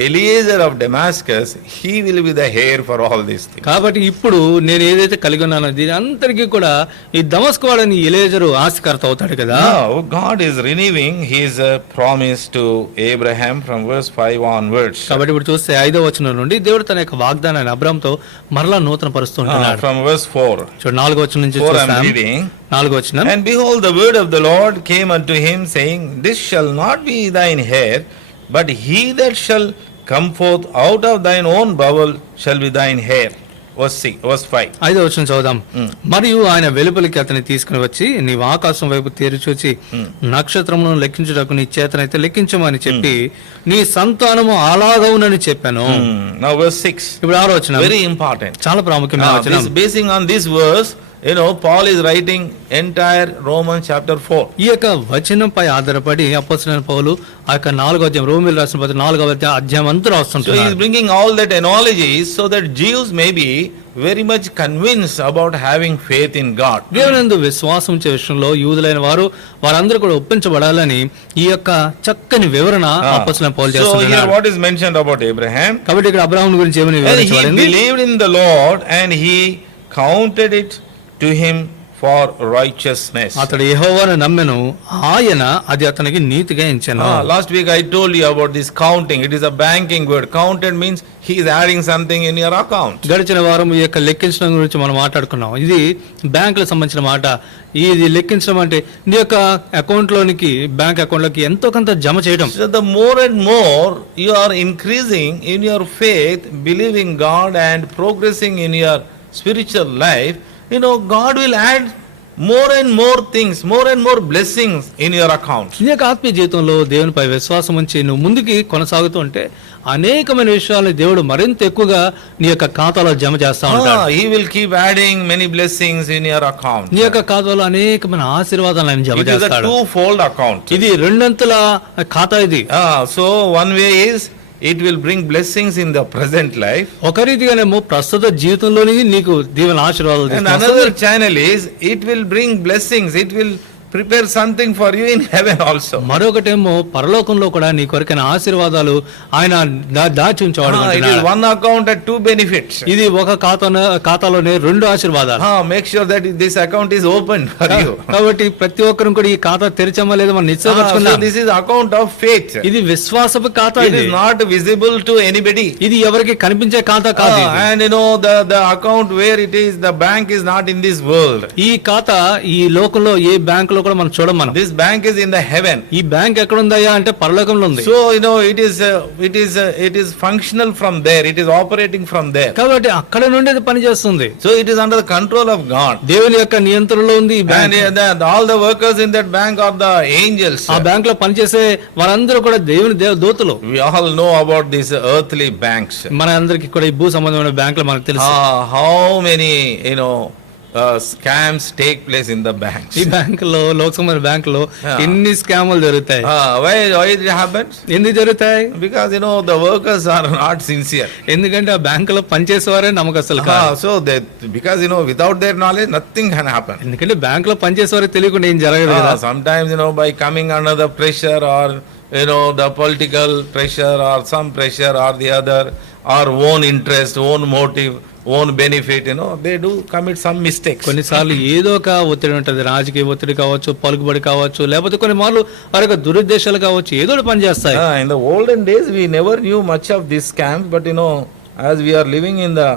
Eliezer of Damascus, he will be the heir for all these things. కాబట్టి ఇప్పుడు నేను ఏదైతే కలిగి ఉన్నానో దీని అంతటికీ కూడా ఈ దమస్కు వాడని ఎలీయెజరు ఆస్తికర్త అవుతాడు కదా. Now God is renewing his promise to Abraham from verse 5 onwards. కాబట్టి ఇప్పుడు చూస్తే 5వ వచనం నుండి దేవుడు తన యొక్క వాగ్దానాన్ని అబ్రాహాంతో మరలా నూతన పరుస్తుంటున్నాడు. From verse 4. చూడు 4వ వచనం నుంచి 4 I am చూస్తాం. reading. 4వ వచనం. And behold, the word of the Lord came unto him, saying, This shall not be thine heir, but he that shall come forth out of thine own bowel shall be thine heir. Verse 5. 5వ వచనం చదువుదాం. మరియు ఆయన వెలుపలికి అతన్ని తీసుకుని వచ్చి నీవు ఆకాశం వైపు తేరి చూచి నక్షత్రములను లెక్కించుటకు నీ చేతనైతే లెక్కించమని చెప్పి నీ సంతానము అలాగవునని చెప్పాను. Now verse 6. ఇప్పుడు 6వ వచనం Very important. చాలా ప్రాముఖ్యమైన వచనం. Basing on this verse, Paul is writing entire Romans chapter 4. ఈ యొక్క వచనంపై ఆధారపడి అపోస్తలుడైన పౌలు ఆ యొక్క 4వ అధ్యాయం రోమీయులకు రాసిన పత్రిక 4వ అధ్యాయం అంతా So he is రాస్తుంటున్నాడు. bringing all that analogies so that Jews may be very much convinced about having faith in God. దేవునందు విశ్వాసం ఉంచే విషయంలో యూదులైన వారందరూ కూడా ఒప్పించబడాలని ఈ యొక్క చక్కని వివరణ అపోస్తలుడైన పౌలు So here చేస్తున్నాడు. what is mentioned about Abraham? కాబట్టి ఇక్కడ అబ్రాహాము గురించి ఏమని And he వివరించబడింది? believed in the Lord and he counted it to him for righteousness. అతడు యెహోవాను నమ్మెను, ఆయన అది అతనికి నీతిగా ఎంచెను. Last week I told you about this counting. It is a banking word. Counted means he is adding something in your account. గడిచిన వారం ఈ యొక్క లెక్కించడం గురించి మనం మాట్లాడుకున్నాం. ఇది బ్యాంకులకు సంబంధించిన మాట. ఇది లెక్కించడం అంటే నీ యొక్క అకౌంట్ లోనికి బ్యాంక్ అకౌంట్ లోకి ఎంతో కొంత జమ చేయడం. So the more and more you are increasing in your faith, believing God and progressing in your spiritual life, God will add more and more things, more and more blessings in your account. నీ యొక్క ఆత్మీయ జీవితంలో దేవునిపై విశ్వాసం ఉంచి నువ్వు ముందుకి కొనసాగుతూ ఉంటే అనేకమైన విషయాలను దేవుడు మరింత ఎక్కువగా నీ యొక్క ఖాతాలో జమ చేస్తా ఉంటాడు. He will keep adding many blessings in your account. నీ యొక్క ఖాతాలో అనేకమైన ఆశీర్వాదాలను ఆయన జమ It is a చేస్తాడు. two-fold account. ఇది రెండంతుల ఖాతా ఇది. So one way is it will bring blessings in the present life. ఒక రీతిగానేమో ప్రస్తుత జీవితంలోని నీకు దీవెన ఆశీర్వాదాలు And తీసుకొస్తుంది. another channel is it will bring blessings. It will prepare something for you in heaven also. మరొకటేమో పరలోకంలో కూడా నీ కొరకైన ఆశీర్వాదాలు ఆయన దాచి ఉంచేవాడు It is అంటున్నాడు. one account at two benefits. ఇది ఒక ఖాతాలోనే రెండు ఆశీర్వాదాలు. Make sure that this account is open for you. కాబట్టి ప్రతి ఒక్కరు కూడా ఈ ఖాతా తెరిచామా లేదా మనం So నిశ్చయపరచుకుందాం. this is account of faith. ఇది విశ్వాసపు ఖాతా. It ఇది is not visible to anybody. ఇది ఎవరికి కనిపించే ఖాతా కాదు ఇది. And the account where it is, the bank is not in this world. ఈ ఖాతా ఈ లోకంలో ఏ బ్యాంకులో కూడా మనం చూడం మనం. This bank is in the heaven. ఈ బ్యాంక్ ఎక్కడ ఉందయ్యా అంటే పరలోకంలో ఉంది. So it is functional from there. It is operating from there. కాబట్టి అక్కడ నుండి అది పనిచేస్తుంది. So it is under the control of God. దేవుని యొక్క నియంత్రణలో ఉంది ఈ bank. And all the workers in that bank are the angels. ఆ బ్యాంక్ లో పనిచేసే వారందరూ కూడా దేవుని దూతలు. We all know about these earthly banks. మన అందరికి కూడా ఈ భూ సంబంధమైన బ్యాంకులు మనకు తెలుసు. How many scams take place in the banks. ఈ బ్యాంకులో లోక సంబంధ బ్యాంకులో ఎన్ని స్కాములు జరుగుతాయి. Why it happens? ఎందుకు జరుగుతాయి? Because the workers are not sincere. ఎందుకంటే ఆ బ్యాంకులో పనిచేసేవారే నమ్మకస్తులు కాదు. So because without their knowledge nothing can happen. ఎందుకంటే బ్యాంకులో పనిచేసేవారే తెలియకుండా ఏం జరగదు కదా. Sometimes by coming under the pressure or the political pressure or some pressure or the other, or own interest, own motive, own benefit, they do commit some mistakes. కొన్నిసార్లు ఏదో ఒక ఒత్తిడి ఉంటుంది. రాజకీయ ఒత్తిడి కావచ్చు, పలుకుబడి కావచ్చు, లేకపోతే కొన్ని మార్లు వారి యొక్క దురుద్దేశాలు కావచ్చు, ఏదో ఒకటి పనిచేస్తాయి. In the olden days we never knew much of these scams, but as we are living in the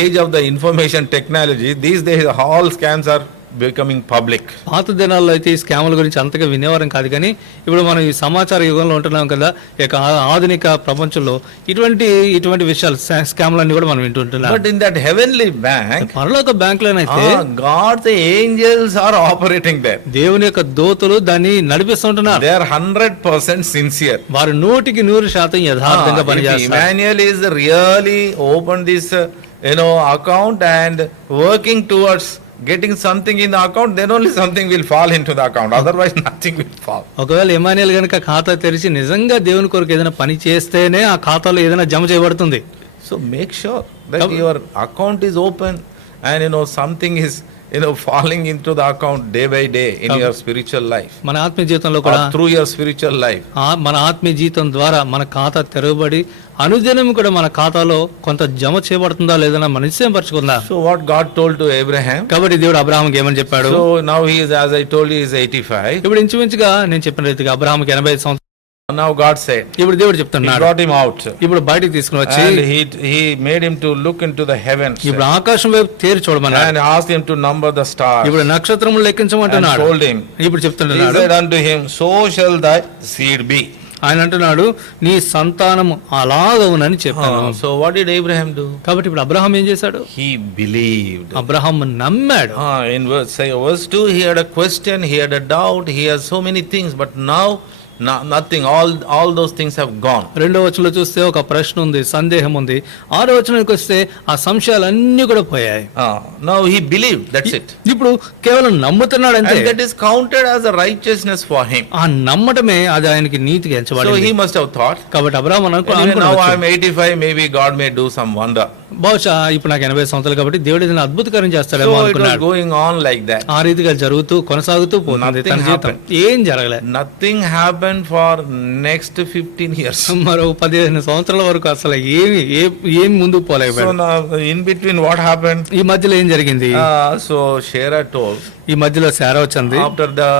age of the information technology, these days all scams are becoming public. పాత దినాల్లో అయితే ఈ స్కాముల గురించి అంతగా వినేవారం కాదు, కానీ ఇప్పుడు మనం ఈ సమాచార యుగంలో ఉంటున్నాం కదా. ఇక ఆధునిక ప్రపంచంలో ఇటువంటి విషయాలు స్కాములన్నీ కూడా మనం వింటుంటున్నాం. But in that heavenly bank, పరలోక బ్యాంకులోనైతే God's angels are operating there. దేవుని యొక్క దూతలు దాన్ని నడిపిస్తుంటున్నారు. They are 100% sincere. వారు 100% యథార్థంగా పనిచేస్తారు. Emmanuel is really open this account and working towards getting something in the account, then only something will fall into the account, otherwise nothing will fall. ఒకవేళ Emmanuel గనుక ఖాతా తెరిచి నిజంగా దేవుని కొరకు ఏదైనా పని చేస్తేనే ఆ ఖాతాలో ఏదైనా జమ చేయబడుతుంది. So make sure that your account is open and something is falling into the account day by day in your spiritual life. మన ఆత్మీయ జీవితంలో కూడా through your spiritual life. మన ఆత్మీయ జీవితం ద్వారా మన ఖాతా తెరవబడి అనుదినం కూడా మన ఖాతాలో కొంత జమ చేయబడుతుందా లేదన్నా మనం నిశ్చయపరచుకుందాం. So what God told to Abraham, కాబట్టి దేవుడు అబ్రహాముకి ఏమని చెప్పాడు? So now he is, as I told you, is 85. ఇప్పుడు ఇంచుమించుగా నేను చెప్పిన రీతిగా అబ్రహాముకి 85 సంవత్సరాలు. Now God said, ఇప్పుడు దేవుడు he చెప్తున్నాడు, brought him out ఇప్పుడు బయటికి తీసుకుని వచ్చి and he made him to look into the heavens ఇప్పుడు ఆకాశం వైపు తేరి చూడమన్నాడు. and asked him to number the stars ఇప్పుడు నక్షత్రములు and లెక్కించమంటున్నాడు. told him, ఇప్పుడు he చెప్తున్నాడు, said unto him, so shall thy seed be. ఆయన అంటున్నాడు నీ సంతానము అలాగవునని చెప్పాను. So what did Abraham do? కాబట్టి ఇప్పుడు అబ్రహాం ఏం చేశాడు? He believed. అబ్రహాం నమ్మాడు. In verse 2 he had a question, he had a doubt, he has so many things, but now nothing, all those things have gone. రెండో వచనంలో చూస్తే ఒక ప్రశ్న ఉంది, సందేహం ఉంది. ఆరో వచనానికి వస్తే ఆ సంశయాలన్నీ కూడా పోయాయి. Now he believed, that's it. ఇప్పుడు కేవలం నమ్ముతున్నాడు అంతే. And that is counted as a righteousness for him. ఆ నమ్మటమే అది ఆయనకి నీతిగా So ఎంచబడింది. he must have thought, కాబట్టి Abraham now I am 85, maybe God may do some wonder. బహుశా ఇప్పుడు నాకు 80 సంవత్సరాలు కాబట్టి దేవుడు ఏదైనా అద్భుతకార్యం చేస్తాడేమో So it was అనుకున్నాడు. going on like that. ఆ రీతిగా జరుగుతూ కొనసాగుతూ పోతుంది Nothing తన జీవితం. ఏం జరగలేదు. Nothing happened for next 15 years. మరో 15 సంవత్సరాల వరకు అసలు ఏమి ముందుకు So పోలేకపోయాడు. now in between what happened? ఈ మధ్యలో ఏం జరిగింది? So Sarah told, ఈ మధ్యలో శారా వచ్చింది. after the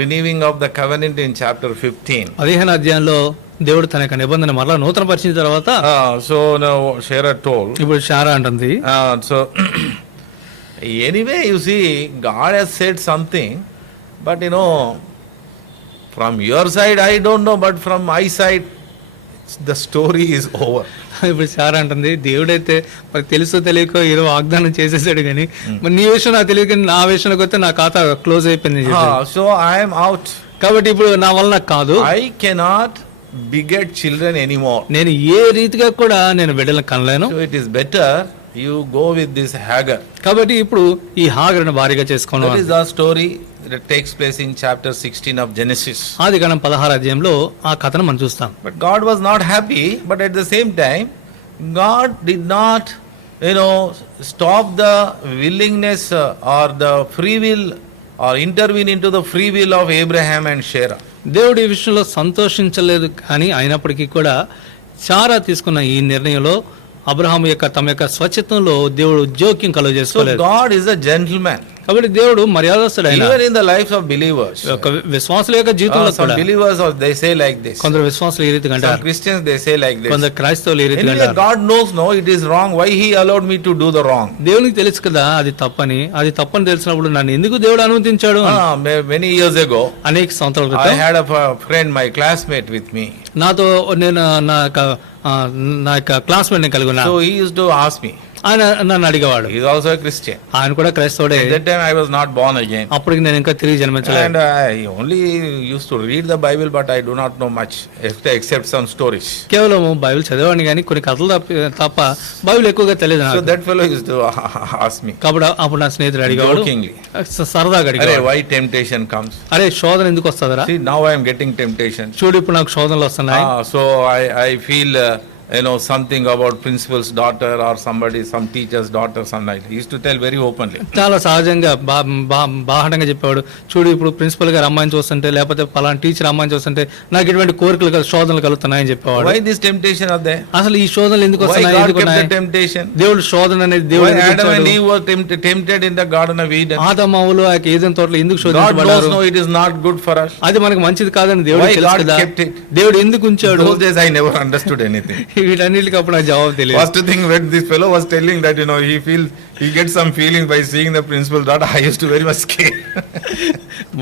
renewing of the covenant in chapter 15. 15 అధ్యాయంలో దేవుడు తన యొక్క నిబంధన మరలా నూతన పరిచిన తర్వాత So now Sarah told, ఇప్పుడు శారా అంటుంది, so anyway you see God has said something, but from your side I don't know, but from my side the story is over. ఇప్పుడు శారా అంటుంది, దేవుడైతే మరి తెలుసో తెలియకో ఏదో వాగ్దానం చేసేసాడు కానీ మరి నీ విషయం నాకు తెలియక నా విషయానికి వస్తే నా ఖాతా క్లోజ్ అయిపోయింది. So I am out. కాబట్టి ఇప్పుడు నా వల్ల కాదు, I cannot beget children anymore. నేను ఏ రీతిగా కూడా నేను బిడ్డలను కనలేను. So it is better you go with this Hagar. కాబట్టి ఇప్పుడు ఈ హాగరును భారీగా చేసుకోను. That is the story that takes place in chapter 16 of Genesis. ఆదికాండం 16 అధ్యాయంలో ఆ కథను మనం చూస్తాం. But God was not happy, but at the same time God did not stop the willingness or the free will or intervene into the free will of Abraham and Sarah. దేవుడు ఈ విషయంలో సంతోషించలేదు కానీ అయినప్పటికీ కూడా సారా తీసుకున్న ఈ నిర్ణయంలో అబ్రహాం యొక్క తమ యొక్క స్వచ్ఛతంలో దేవుడు జోక్యం So కలుగజేసుకోలేదు. God is a gentleman. కాబట్టి దేవుడు మర్యాదస్తుడైన Even in the lives of believers. యొక్క విశ్వాసుల యొక్క జీవితంలో Some కూడా believers they say like this. కొందరు విశ్వాసులు ఈ రీతిగా Some అంటారు, Christians they say like this. కొందరు క్రైస్తవులు ఈ రీతిగా Anyway, అంటారు. God knows no, it is wrong. Why He allowed me to do the wrong? దేవునికి తెలుసు కదా అది తప్పని, అది తప్పని తెలిసినప్పుడు నన్ను ఎందుకు దేవుడు అనుమతించాడు? Many years ago, అనేక సంవత్సరాల I క్రితం had a friend, my classmate with me. నాతో నేను నా యొక్క క్లాస్మేట్ ని కలిగి ఉన్నా. So he used to ask me. ఆయన నన్ను అడిగేవాడు. He is also a Christian. ఆయన కూడా క్రైస్తవుడే. At that time I was not born again. అప్పటికి నేను ఇంకా తిరిగి జన్మించలేదు. And I only used to read the Bible, but I do not know much except some stories. కేవలం బైబిల్ చదివాడిని కానీ కొన్ని కథలు తప్ప బైబిల్ ఎక్కువగా తెలియదు So నాకు. that fellow used to ask me కాబట్టి అప్పుడు నా స్నేహితుడు అడిగేవాడు, jokingly, సరదాగా "Arey, అడిగేవాడు, why temptation comes? అరే శోధన ఎందుకు వస్తుందిరా? See, now I am getting temptation. చూడు ఇప్పుడు నాకు శోధనలు వస్తున్నాయి. So I feel something about principal's daughter or somebody, some teacher's daughter, something. He used to tell very openly. చాలా సహజంగా బాహటంగా చెప్పేవాడు, చూడు ఇప్పుడు ప్రిన్సిపల్ గారు అమ్మాయిని చూస్తుంటే లేకపోతే పలానా టీచర్ అమ్మాయిని చూస్తుంటే నాకు ఇటువంటి కోరికలు శోధనలు కలుగుతున్నాయని చెప్పేవాడు. Why this temptation are there? అసలు ఈ శోధనలు ఎందుకు Why వస్తున్నాయి? God ఎందుకు kept ఉన్నాయి? the temptation? దేవుడు శోధన అనేది Why దేవుడు Adam and Eve were tempted in the Garden of Eden? ఆదమావులు ఆ ఏదెన్ తోటలో ఎందుకు God knows శోధించబడ్డారు? no, it is not good for us. అది మనకు మంచిది కాదని దేవుడు Why తెలుసు God కదా. kept it? దేవుడు ఎందుకు ఉంచాడు? Those days I never understood anything. వీటన్నిటికీ అప్పుడు నాకు జవాబు తెలియదు. First thing when this fellow was telling that he gets some feelings by seeing the principal's daughter, I used to very much scare.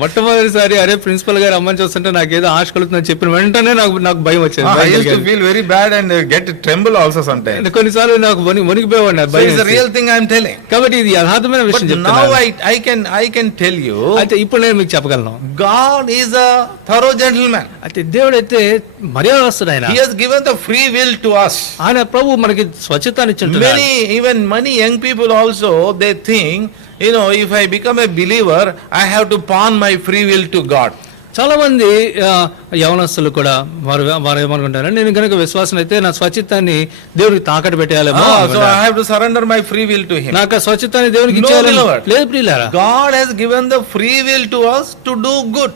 మొట్టమొదటిసారి అరే ప్రిన్సిపల్ గారు అమ్మని చూస్తుంటే నాకు ఏదో ఆశ కలుగుతుందని చెప్పిన వెంటనే నాకు భయం వచ్చేది. I used to feel very bad and get tremble also sometimes. కొన్నిసార్లు నాకు వణికిపోయేవాడిని So it's a real thing I am telling. కాబట్టి ఇది యథార్థమైన But విషయం now చెప్తున్నాను. I can tell you, అయితే ఇప్పుడు నేను మీకు చెప్పగలను, God is a thorough gentleman. అయితే దేవుడు అయితే మర్యాదస్తుడు ఆయన. He has given the free will to us. ఆయన ప్రభు మనకి స్వచ్ఛతని ఇచ్చుంటున్నాడు. Many young people also, they think, if I become a believer, I have to pawn my free will to God. చాలా మంది యవనస్తులు కూడా వారు ఏమనుకుంటారు, నేను కనుక విశ్వాసం అయితే నా స్వచ్ఛతాన్ని దేవుడికి తాకట్టు పెట్టేయాలేమో. So I have to surrender my free will to Him. నాకు ఆ స్వచ్ఛతాన్ని దేవునికి No, ఇచ్చేయాలి. beloved. లేదు ప్రియులారా, God has given the free will to us to do good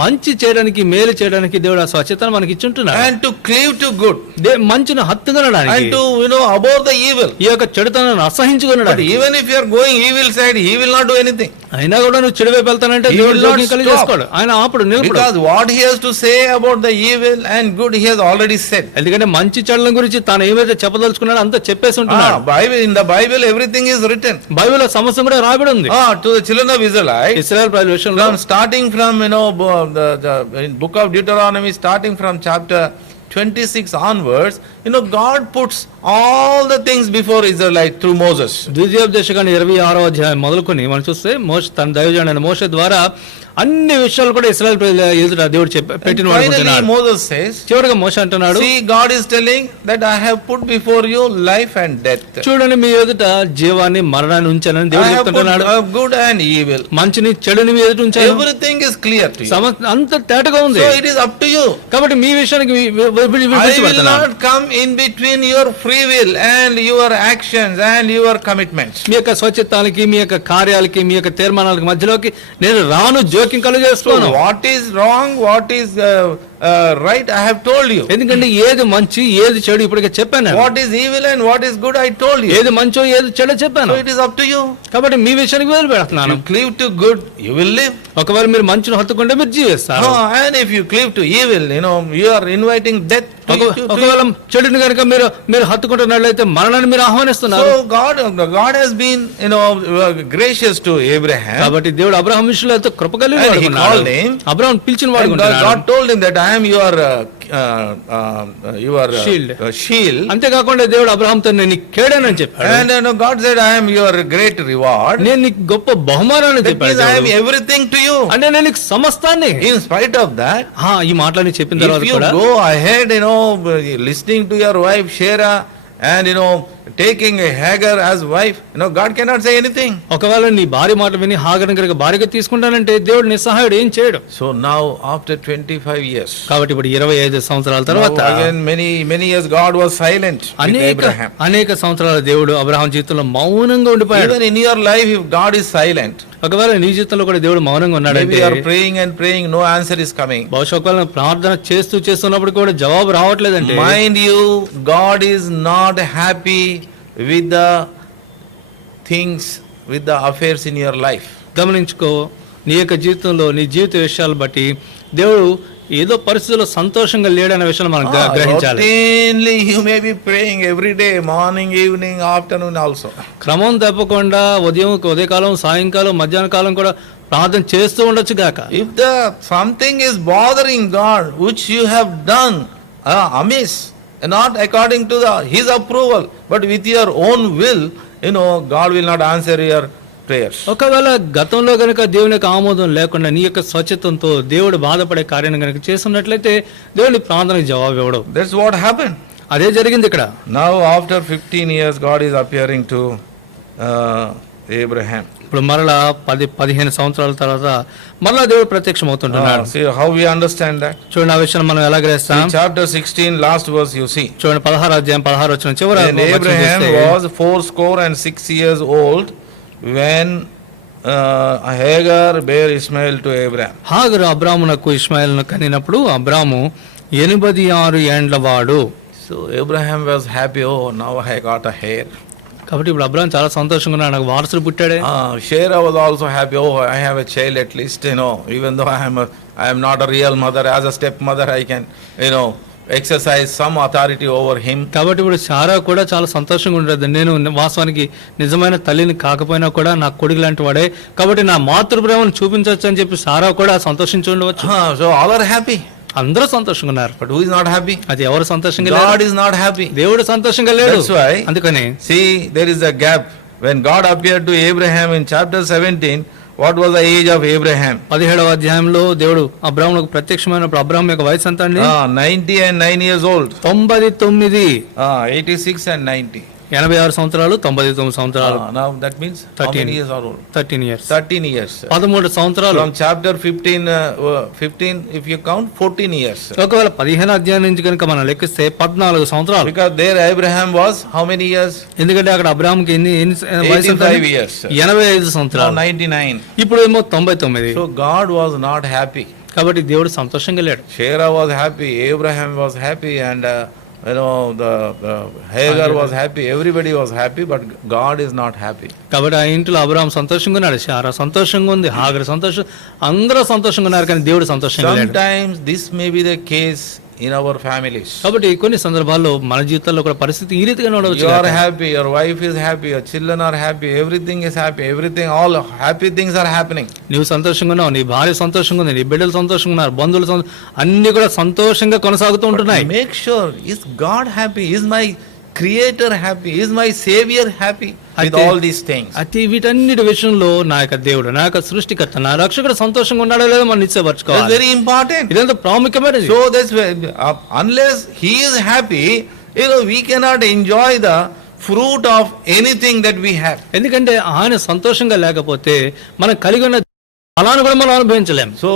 మంచి చేయడానికి మేలు చేయడానికి దేవుడు ఆ స్వచ్ఛతను మనకి ఇచ్చుంటున్నాడు. and to cleave to good మంచిని హత్తుకొనడానికి and to abhor the evil. ఈ యొక్క చెడుతనాన్ని But అసహించుకొనడానికి. even if you are going evil side, He will not do anything. అయినా కూడా నువ్వు చెడు వైపు వెళ్తానంటే He దేవుడు will not జోక్యం కలిగి stop. చేసుకోడు. ఆయన ఆపుడు నిలుపుడు. Because what He has to say about the evil and good, He has already said. ఎందుకంటే మంచి చెడుల గురించి తాను ఏమైతే చెప్పదలుచుకున్నాడో అంతా చెప్పేసి ఉంటున్నాడు. In the Bible everything is written. బైబిల్లో సమస్య కూడా రాయబడి ఉంది. To the children of Israelites, ఇశ్రాయేలు ప్రజల విషయంలో starting from the book of Deuteronomy, starting from chapter 26 onwards, God puts all the things before Israelites through Moses. ద్వితీయోపదేశకాండ 26వ అధ్యాయం మొదలుకొని మనం చూస్తే మోషే తన దైవజనుడైన మోషే ద్వారా అన్ని విషయాలు కూడా ఇశ్రాయేలు ప్రజల ఎదుట దేవుడు పెట్టిన వాడు Finally అనుకుంటున్నాడు. Moses says, చివరిగా మోషే అంటున్నాడు, see, God is telling that I have put before you life and death. చూడండి మీ ఎదుట జీవాన్ని మరణాన్ని ఉంచానని I దేవుడు have put చెప్తున్నాడు. good and evil. మంచిని చెడుని మీ ఎదుట ఉంచాను. Everything is clear to you. అంత తేటగా ఉంది. So it is up to you. కాబట్టి మీ విషయానికి I will not come in between your free will and your actions and your commitments. మీ యొక్క స్వచ్ఛతానికి మీ యొక్క కార్యాలకి మీ యొక్క తీర్మానాలకి మధ్యలోకి నేను రాను, జోక్యం So కలుగజేస్తాను. what is wrong, what is right, I have told you. ఎందుకంటే ఏది మంచి ఏది చెడు ఇప్పటికే చెప్పాను. What is evil and what is good, I told you. ఏది మంచో ఏది చెడో చెప్పాను. So it is up to you. కాబట్టి మీ విషయానికి వదిలి పెడుతున్నాను. You cleave to good, you will live. ఒకవేళ మీరు మంచును హత్తుకుంటే మీరు జీవిస్తారు. And if you cleave to evil, you are inviting death to you. ఒకవేళ చెడుని కనుక మీరు హత్తుకుంటున్నట్లయితే మరణాన్ని మీరు ఆహ్వానిస్తున్నారు. So God has been gracious to Abraham. కాబట్టి దేవుడు అబ్రహాం విషయంలో ఎంతో కృప కలిగి And he వాడుకున్నాడు. called him. అబ్రహాం పిలిచిన And వాడుకున్నాడు. God told him that I am your Shield. shield. అంతేకాకుండా దేవుడు అబ్రహాంతో నేను నీకు కేడానని చెప్పాడు. And God said, I am your great reward. నేను నీకు గొప్ప బహుమానాన్ని That చెప్పాడు. means I am దేవుడు. everything to you. అంటే నేను నీకు సమస్తాన్ని. In spite of that, ఈ మాటలని చెప్పిన if తర్వాత you కూడా go ahead, listening to your wife Shera, and taking a Hagar as wife, God cannot say anything. ఒకవేళ నీ భార్య మాట విని హాగరుని కనుక భార్యగా తీసుకుంటానంటే దేవుడు నిస్సహాయుడు ఏం చేయడు. So now after 25 years, కాబట్టి ఇప్పుడు 25 సంవత్సరాల తర్వాత now again many years God was silent with Abraham. అనేక సంవత్సరాల దేవుడు అబ్రహాం జీవితంలో మౌనంగా ఉండిపోయాడు. Even in your life, if God is silent, ఒకవేళ నీ జీవితంలో కూడా దేవుడు మౌనంగా ఉన్నాడంటే, maybe you are praying and praying, no answer is coming. బహుశా ఒకవేళ ప్రార్థన చేస్తున్నప్పుడు కూడా జవాబు రావట్లేదంటే, mind you, God is not happy with the things, with the affairs in your life. గమనించుకో, నీ యొక్క జీవితంలో నీ జీవిత విషయాలు బట్టి దేవుడు ఏదో పరిస్థితుల్లో సంతోషంగా లేడనే విషయాన్ని మనం గ్రహించాలి. Routinely you may be praying every day, morning, evening, afternoon also. క్రమం తప్పకుండా ఉదయకాలం, సాయంకాలం, మధ్యాహ్న కాలం కూడా ప్రార్థన చేస్తూ ఉండొచ్చు గాక. If something is bothering God which you have done amiss, not according to his approval, but with your own will, God will not answer your prayers. ఒకవేళ గతంలో గనుక దేవుని యొక్క ఆమోదం లేకుండా నీ యొక్క స్వచ్ఛతంతో దేవుడు బాధపడే కార్యాన్ని గనుక చేస్తున్నట్లయితే దేవుని ప్రార్థనకు జవాబు ఇవ్వడు. That's what happened. అదే జరిగింది ఇక్కడ. Now after 15 years God is appearing to Abraham. ఇప్పుడు మరలా 15 సంవత్సరాల తర్వాత మరలా దేవుడు ప్రత్యక్షం అవుతుంటున్నాడు. See how we understand that. చూడండి ఆ విషయం మనం ఎలా గ్రహిస్తాం. Chapter 16 last verse you see. చూడండి 16 అధ్యాయం 16 వచనం చివర Abraham was 86 years old when Hagar bare Ishmael to Abraham. హాగరు అబ్రామునకు ఇష్మాయేలును కనినప్పుడు అబ్రాము 86 ఏండ్ల వాడు. So Abraham was happy, oh now I got a heir. కాబట్టి ఇప్పుడు అబ్రామ్ చాలా సంతోషంగా ఉన్నాడు, నాకు వారసుడు పుట్టాడే. Sarah was also happy, oh I have a child at least, even though I am not a real mother, as a stepmother I can exercise some authority over him. కాబట్టి ఇప్పుడు సారా కూడా చాలా సంతోషంగా ఉండదు, నేను వాస్తవానికి నిజమైన తల్లిని కాకపోయినా కూడా నా కొడుకు లాంటి వాడే, కాబట్టి నా మాతృప్రేమను చూపించవచ్చు అని చెప్పి సారా కూడా సంతోషించి ఉండవచ్చు. So all are happy. అందరూ సంతోషంగా ఉన్నారు. But who is not happy? అది ఎవరు సంతోషంగా లేరు? God is not happy. దేవుడు సంతోషంగా లేడు. That's why, అందుకని see, there is a gap. When God appeared to Abraham in chapter 17, what was the age of Abraham? 17వ అధ్యాయంలో దేవుడు అబ్రామునకు ప్రత్యక్షమైనప్పుడు అబ్రాము యొక్క వయసు ఎంత అండి? 90 and 9 years old. 99. 86 and 90. 86 సంవత్సరాలు, 99 సంవత్సరాలు. Now that means 13. How many years are old? 13 years. 13 years. 13 సంవత్సరాలు. From chapter 15 if you count 14 years. ఒకవేళ 15 అధ్యాయం నుంచి కనుక మనం లెక్కిస్తే 14 సంవత్సరాలు. Because there Abraham was how many years? ఎందుకంటే అక్కడ అబ్రాహాముకి ఎన్ని వయసు? 85 years. 85 సంవత్సరాలు. 99. ఇప్పుడు ఏమో 99. So God was not happy. కాబట్టి దేవుడు సంతోషంగా లేడు. Sarah was happy, Abraham was happy, and the Hagar was happy, everybody was happy, but God is not happy. కాబట్టి ఆ ఇంట్లో అబ్రాహాం సంతోషంగా ఉన్నాడు, శారా సంతోషంగా ఉంది, హాగర్ సంతోషం, అందరూ సంతోషంగా ఉన్నారు, కానీ దేవుడు సంతోషంగా లేడు. Sometimes this may be the case in our families. కాబట్టి కొన్ని సందర్భాల్లో మన జీవితంలో కూడా పరిస్థితి ఈ రీతిగా ఉండవచ్చు. You are happy, your wife is happy, your children are happy, everything is happy, all happy things are happening. నీవు సంతోషంగా ఉన్నావు, నీ భార్య సంతోషంగా ఉంది, నీ బిడ్డలు సంతోషంగా ఉన్నారు, బంధువులు అన్ని కూడా సంతోషంగా కొనసాగుతూ ఉంటున్నాయి. Make sure, is God happy? Is my Creator happy? Is my Savior happy with all these things? అయితే వీటన్నిటి విషయంలో నా యొక్క దేవుడు, నా యొక్క సృష్టికర్త, నా రక్షకుడు సంతోషంగా ఉన్నాడో లేదో మనం నిశ్చయపరచుకోవాలి. That's very important. ఇదంతా ప్రాముఖ్యమైనది. So that's unless He is happy, we cannot enjoy the fruit of anything that we have. ఎందుకంటే ఆయన సంతోషంగా లేకపోతే మనం కలిగి ఉన్న ఫలాన్ని కూడా మనం అనుభవించలేం. So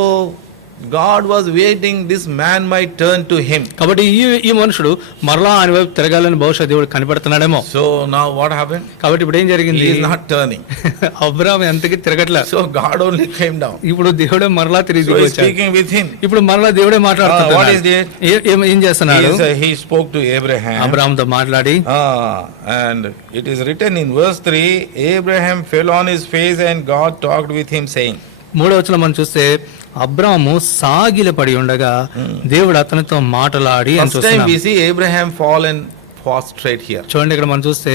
God was waiting this man might turn to him. కాబట్టి ఈ మనుషుడు మరలా ఆయన వైపు తిరగాలని బహుశా దేవుడు కనిపెడుతున్నాడేమో. So now what happened? కాబట్టి ఇప్పుడు ఏం జరిగింది? He is not turning. అబ్రాహాము ఎంతకి తిరగట్లే. So God only came down. ఇప్పుడు దేవుడే మరలా తిరిగి వచ్చాడు. వచ్చాడు. Speaking with him. ఇప్పుడు మరలా దేవుడే మాట్లాడుతున్నాడు. What is that? ఏం చేస్తున్నాడు? He spoke to Abraham. అబ్రాహాముతో మాట్లాడి, and it is written in verse 3, Abraham fell on his face and God talked with him saying. 3వ వచనం మనం చూస్తే అబ్రాము సాగిలపడి ఉండగా దేవుడు అతనితో మాటలాడి అని చూస్తున్నాం. First time we see Abraham fall and prostrate here. చూడండి ఇక్కడ మనం చూస్తే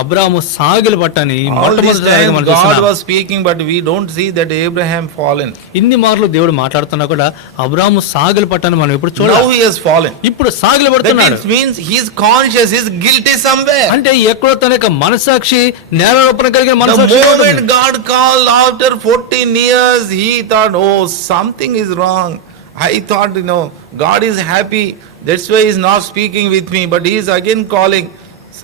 అబ్రాము సాగిలపట్టని మొట్టమొదటిసారిగా మనం చూస్తున్నాం. God was speaking, but we don't see that Abraham fallen. ఇన్ని మార్లు దేవుడు మాట్లాడుతున్నా కూడా అబ్రాము సాగిలపట్టని మనం ఇప్పుడు చూడాలి. Now he has fallen. ఇప్పుడు సాగిలపడుతున్నాడు. That means he is conscious, he is guilty somewhere. అంటే ఎక్కడో తన యొక్క మనసాక్షి నేరారోపణ కలిగిన మనసాక్షి. The moment God called after 14 years, he thought, oh, something is wrong. I thought, God is happy, that's why he is not speaking with me, but he is again calling.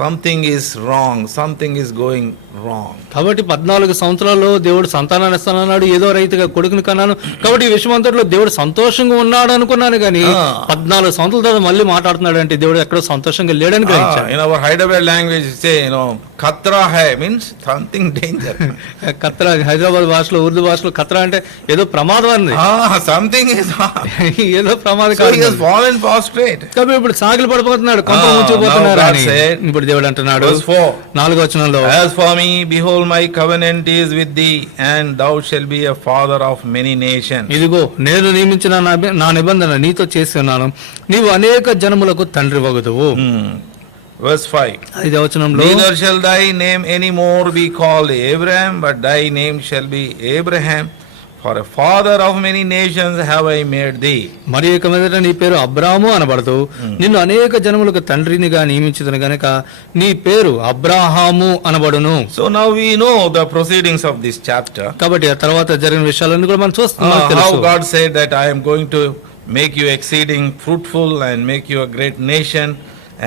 something is wrong, something is going wrong. కాబట్టి 14 సంవత్సరాల్లో దేవుడు సంతానాన్ని ఇస్తానన్నాడు, ఏదో రైతుగా కొడుకుని కన్నాను, కాబట్టి ఈ విషయం అంతట్లో దేవుడు సంతోషంగా ఉన్నాడు అనుకున్నాను కానీ 14 సంవత్సరాల తర్వాత మళ్ళీ మాట్లాడుతున్నాడు అంటే దేవుడు ఎక్కడో సంతోషంగా లేడని గ్రహించాను. In our Hyderabad language say, khatra hai means something danger. Katra, Hyderabad భాషలో, ఉర్దూ భాషలో కత్రా అంటే ఏదో ప్రమాదం అంది. Something is ఏదో so ప్రమాదం. he has fallen prostrate. కాబట్టి ఇప్పుడు సాగిలు పడిపోతున్నాడు, కొంప ముంచిపోతున్నారు now God అని. said, ఇప్పుడు దేవుడు అంటున్నాడు Verse 4. 4వ వచనంలో, As for me, behold, my covenant is with thee, and thou shalt be a father of many nations. ఇదిగో నేను నియమించిన నా నిబంధన నీతో చేసి ఉన్నాను, నీవు అనేక జనములకు తండ్రి వగుదువు. Verse 5. 5వ వచనంలో, Neither shall thy name any more be called Abraham, but thy name shall be Abraham, for a father of many nations have I made thee. మరి ఇక మీదట నీ పేరు అబ్రాహాము అనబడదు, నిన్ను అనేక జనములకు తండ్రినిగా నియమించుదును గనుక నీ పేరు అబ్రాహాము అనబడును. So now we know the proceedings of this chapter. కాబట్టి ఆ తర్వాత జరిగిన విషయాలన్నీ కూడా మనం చూస్తున్నాం, How తెలుసు. God said that I am going to make you exceeding fruitful and make you a great nation,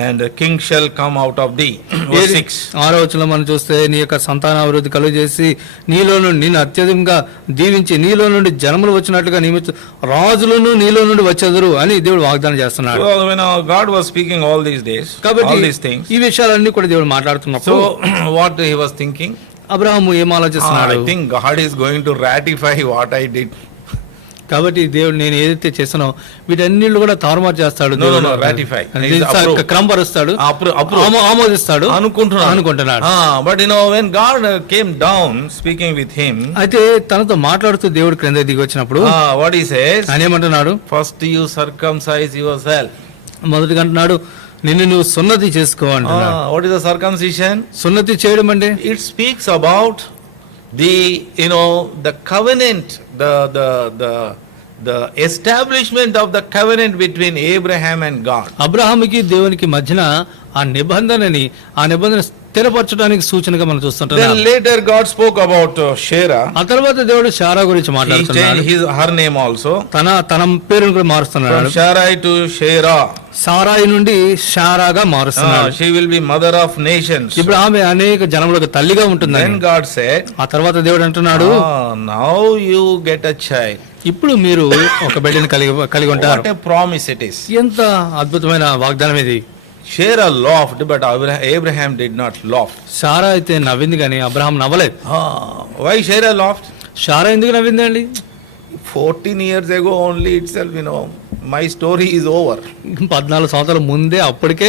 and a king shall come out of thee. Verse 6. 6వ వచనంలో మనం చూస్తే నీ యొక్క సంతానాభివృద్ధి కలుగజేసి నీలో నుండి నిన్ను అత్యధికంగా దీవించి నీలో నుండి జనములు వచ్చినట్లుగా నియమించు, రాజులను నీలో నుండి వచ్చెదరు అని దేవుడు వాగ్దానం చేస్తున్నాడు. So when God was speaking all these days, కాబట్టి all these things, ఈ విషయాలన్నీ కూడా దేవుడు మాట్లాడుతున్నప్పుడు so what he was thinking? అబ్రాహాము ఏం ఆలోచిస్తున్నాడు? I think God is going to ratify what I did. కాబట్టి దేవుడు నేను ఏదైతే చేసానో వీటన్నిళ్ళు కూడా తారుమారు చేస్తాడు, No, ratify. క్రమపరుస్తాడు, ఆమోదిస్తాడు అనుకుంటున్నాడు. But when God came down speaking with him, అయితే తనతో మాట్లాడుతూ దేవుడు క్రింద దిగి వచ్చినప్పుడు what he says, ఆయన ఏమంటున్నాడు? first you circumcise yourself. మొదటిగా అంటున్నాడు నిన్ను నువ్వు సున్నతి చేసుకో అంటున్నాడు. What is the circumcision? సున్నతి చేయడం అంటే It speaks about the covenant, the establishment of the covenant between Abraham and God. అబ్రహాముకి దేవునికి మధ్యన ఆ నిబంధన స్థిరపరచడానికి సూచనగా మనం చూస్తుంటాం. Then later God spoke about Sarah. ఆ తర్వాత దేవుడు శారా గురించి He మాట్లాడుతున్నాడు. changed her name also. తన పేరును కూడా మారుస్తున్నాడు. From Sarai to Sarah. సారాయి నుండి శారాగా మారుస్తున్నాడు. She will be mother of nations. ఇప్పుడు ఆమె అనేక జనములకు తల్లిగా ఉంటుంది. Then God said, ఆ తర్వాత దేవుడు అంటున్నాడు, now you get a child. ఇప్పుడు మీరు ఒక బిడ్డని కలిగి ఉంటారు. What a promise it is. ఎంత అద్భుతమైన వాగ్దానం ఇది. Sarah laughed, but Abraham did not laugh. Sarah అయితే నవ్వింది కానీ అబ్రహాం నవ్వలేదు. Why Sarah laughed? శారా ఎందుకు నవ్విందండి? 14 years ago only itself, my story is over. 14 సంవత్సరాల ముందే అప్పటికే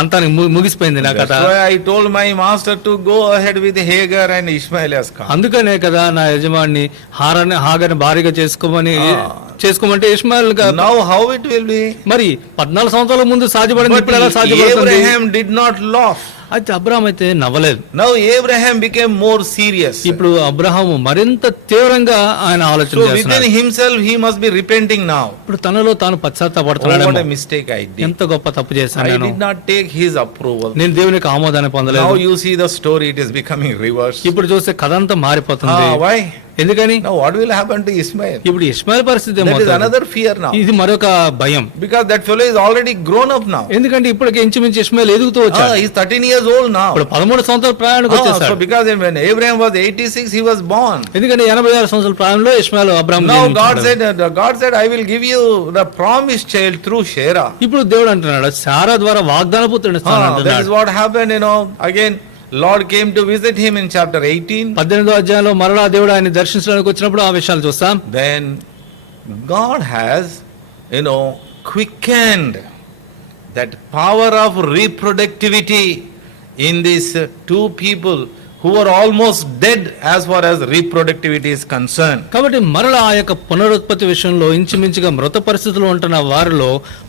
అంతానికి ముగిసిపోయింది నా కథ. That's why I told my master to go ahead with Hagar and Ishmael has come. అందుకనే కదా నా యజమాని హాగర్ని భారీగా చేసుకోమంటే Ishmael. Now how it will be? మరి 14 సంవత్సరాల ముందు సాధ్యపడింది, ఇప్పుడు ఎలా సాధ్యపడుతుంది? Abraham did not laugh. అయితే అబ్రహాం అయితే నవ్వలేదు. Now Abraham became more serious. ఇప్పుడు అబ్రహాము మరింత తీవ్రంగా ఆయన ఆలోచన So చేస్తున్నాడు. within himself he must be repenting now. ఇప్పుడు తనలో తాను పశ్చాత్తాపడుతున్నాడు. What a mistake I did. ఎంత గొప్ప తప్పు చేశాను I నేను. did not take his approval. నేను దేవునికి ఆమోదాన్ని పొందలేదు. Now you see the story, it is becoming reverse. ఇప్పుడు చూస్తే కథ అంతా మారిపోతుంది. Why? ఎందుకని? Now what will happen to Ishmael? ఇప్పుడు ఇష్మాయిల్ పరిస్థితి That is ఏమవుతుంది? another fear now. ఇది మరొక భయం. Because that fellow is already grown up now. ఎందుకంటే ఇప్పటికే ఇంచుమించు ఇష్మాయిల్ ఎదుగుతూ వచ్చాడు. He is 13 years old now. ఇప్పుడు 13 సంవత్సరాల ప్రాయానికి So వచ్చేసాడు. because when Abraham was 86, he was born. ఎందుకంటే 86 సంవత్సరాల ప్రాయంలో Ishmael Abraham Now God said, I will give you the promised child through Sarah. ఇప్పుడు దేవుడు అంటున్నాడు శారా ద్వారా వాగ్దాన పుత్రుని ఇస్తాను That అంటున్నాడు. is what happened, again Lord came to visit him in chapter 18. 18వ అధ్యాయంలో మరలా దేవుడు ఆయన దర్శించడానికి వచ్చినప్పుడు ఆ విషయాలు చూస్తాం. Then God has, quickened that power of reproductivity in these two people who are almost dead as far as reproductivity is concerned. కాబట్టి మరలా ఆ యొక్క పునరుత్పత్తి విషయంలో ఇంచుమించుగా మృత పరిస్థితిలో ఉంటున్న వారిలో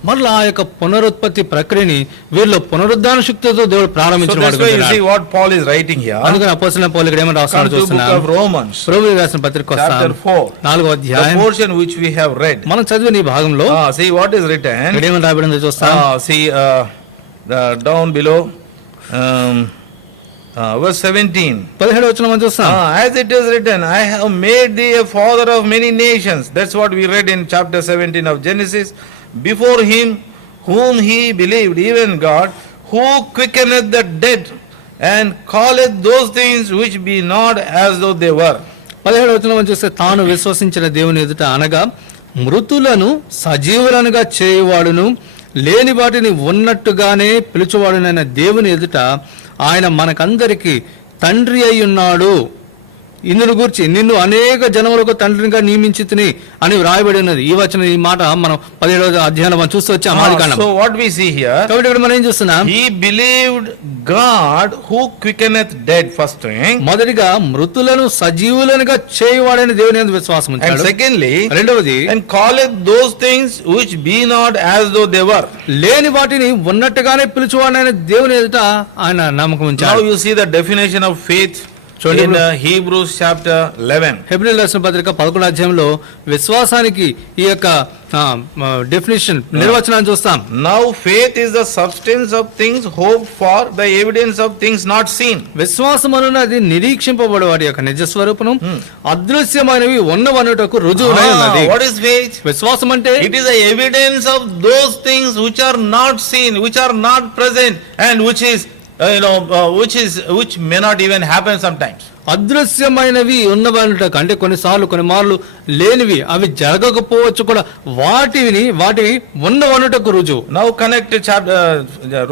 మరలా ఆ యొక్క పునరుత్పత్తి ప్రక్రియని వీరిలో పునరుద్ధాన శక్తితో దేవుడు So ప్రారంభించాడు. that's why you see what Paul is writing here. అందుకని అపోస్తలుడైన పౌలు ఇక్కడ ఏమని Come రాస్తున్నాడో to book చూస్తున్నాం. of Romans, రోమీయులకు రాసిన పత్రిక chapter వస్తాం. 4. 4వ The అధ్యాయం portion which we have read. మనం చదివిన ఈ భాగంలో See what is written. ఇక్కడ ఏమని రాయబడిందో చూస్తాం. See down below. Verse 17. 17వ వచనం మనం చూస్తాం. As it is written, I have made thee a father of many nations. That's what we read in chapter 17 of Genesis. Before him whom he believed, even God, who quickeneth the dead, and calleth those things which be not as though they were. 17వ వచనం చూస్తే తాను విశ్వసించిన దేవుని ఎదుట అనగా మృతులను సజీవులనుగా చేయువాడును లేని వాటిని ఉన్నట్టుగానే పిలుచువాడునైన దేవుని ఎదుట ఆయన మనకందరికి తండ్రి అయి ఉన్నాడు. ఇందును గురించి నిన్ను అనేక జనములకు తండ్రిగా నియమించితిని అని వ్రాయబడి ఉన్నది. ఈ వచనం ఈ మాట మనం 17వ అధ్యాయంలో మనం చూస్తూ వచ్చాం ఆదికాండం. So what we see here, కాబట్టి ఇక్కడ మనం ఏం చూస్తున్నాం? he believed God who quickeneth dead, first thing. మొదటిగా మృతులను సజీవులనుగా చేయువాడని దేవుని యందు విశ్వాసం And ఉంచాడు. secondly, రెండవది and calleth those things which be not as though they were. లేని వాటిని ఉన్నట్టుగానే పిలుచువాడని దేవుని ఎదుట ఆయన నమ్మకం Now ఉంచాడు. you see the definition of faith in Hebrews chapter 11. హెబ్రీయుల రాసిన పత్రిక 11వ అధ్యాయంలో విశ్వాసానికి ఈ యొక్క డెఫినిషన్ నిర్వచనాన్ని చూస్తాం. Now faith is the substance of things hoped for, the evidence of things not seen. విశ్వాసం అన్నది నిరీక్షింపబడే వాటి యొక్క నిజ స్వరూపం, అదృశ్యమైనవి ఉన్నవనుటకు రుజువునై ఉన్నది. What is faith? విశ్వాసం అంటే It is the evidence of those things which are not seen, which are not present, and which is which may not even happen sometimes. అదృశ్యమైనవి ఉన్నవనుటకు అంటే కొన్నిసార్లు కొన్ని మార్లు లేనివి అవి జరగకపోవచ్చు కూడా వాటివి ఉన్నవనుటకు రుజువు. Now connect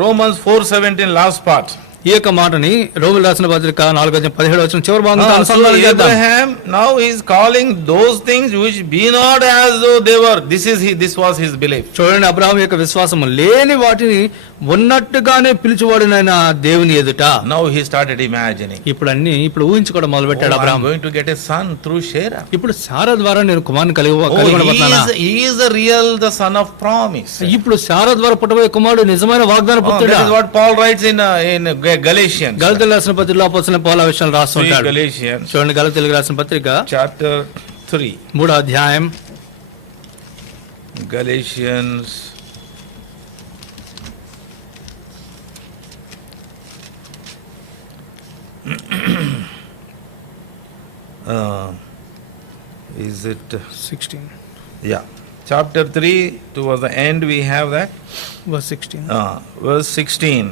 Romans 4:17 last part. ఈ యొక్క మాటని రోమిలకు రాసిన పత్రిక 4:17 చివరి భాగంతో So అనుసంధానం చేద్దాం. Abraham now is calling those things which be not as though they were. This was his belief. చూడండి, అబ్రహాం యొక్క విశ్వాసం లేని వాటిని ఉన్నట్టుగానే పిలుచువాడునైన దేవుని ఎదుట. Now he started imagining. ఇప్పుడు ఊహించుకోవడం మొదలు పెట్టాడు I'm Abraham. going to get a son through Sarah. ఇప్పుడు సారా ద్వారా నేను కుమారుని కలిగొనబోతున్నానా? He is the son of promise. ఇప్పుడు సారా ద్వారా పుట్టబోయే కుమారుడు నిజమైన వాగ్దాన పుత్రుడా? That is what Paul writes in Galatians. గలతీయులకు రాసిన పత్రికలో అపోస్తలుడైన పౌలు ఆ విషయాలు రాస్తుంటాడు. Galatians చూడండి, గలతీయులకు రాసిన పత్రిక chapter 3. 3వ అధ్యాయం. Galatians is it 16 yeah, chapter 3 towards the end we have that verse 16. verse 16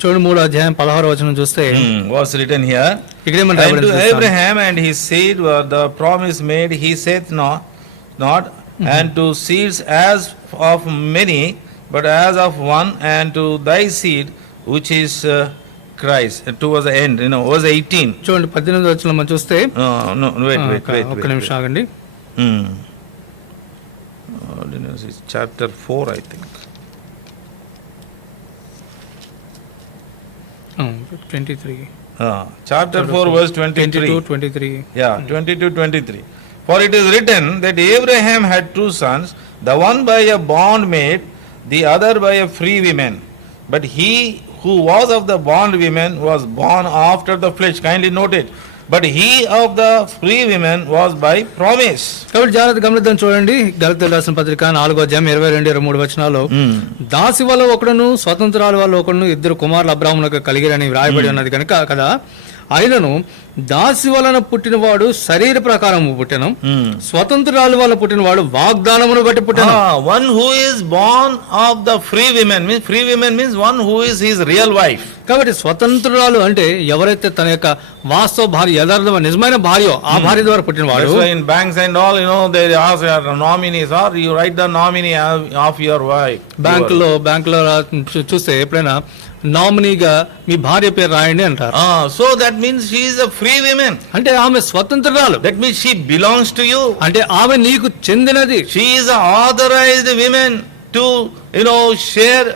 చూడండి, 3వ అధ్యాయం 16వ వచనం చూస్తే was written here, ఇక్కడ ఏమని and రాయబడింది to చూస్తాం. Abraham and his seed were the promise made, he saith not and to seeds as of many, but as of one, and to thy seed which is Christ. Towards the end, verse 18. చూడండి, 18వ వచనం మనం చూస్తే No, wait. ఒక్క నిమిషం ఆగండి. It's chapter 4, I think. 23 Chapter 4, verse 23. 22-23. Yeah, 22-23. For it is written that Abraham had two sons, the one by a bondmaid, the other by a free woman. But he who was of the bondwoman was born after the flesh. Kindly note it. But he of the free woman was by promise. కాబట్టి జాగ్రత్త గమనిద్దాం. చూడండి, గలతీయులకు రాసిన పత్రిక 4వ అధ్యాయం 22-23 వచనాలు. దాసి వల్ల ఒకడును స్వతంత్రాల వల్ల ఒకడును ఇద్దరు కుమారులు అబ్రాహామునకు కలిగిరని వ్రాయబడి ఉన్నది కనుక కదా, అయినను దాసి వలన పుట్టినవాడు శరీర ప్రకారము పుట్టెను, స్వతంత్రాల వల్ల పుట్టినవాడు వాగ్దానమును బట్టి పుట్టెను. One who is born of the free woman means one who is his real wife. కాబట్టి స్వతంత్రాలు అంటే ఎవరైతే తన యొక్క వాస్తవ భార్య, యథార్థమైన నిజమైన భార్య, ఆ భార్య ద్వారా పుట్టినవాడు. That's why in banks and all, they ask your nominees, or you write the nominee of your wife. బ్యాంకులో చూస్తే ఎప్పుడైనా నామినీగా మీ భార్య పేరు రాయండి అంటారు. So that means she is a free woman. అంటే ఆమె స్వతంత్రాలు. That means she belongs to you. అంటే ఆమె నీకు చెందినది. She is an authorized woman to share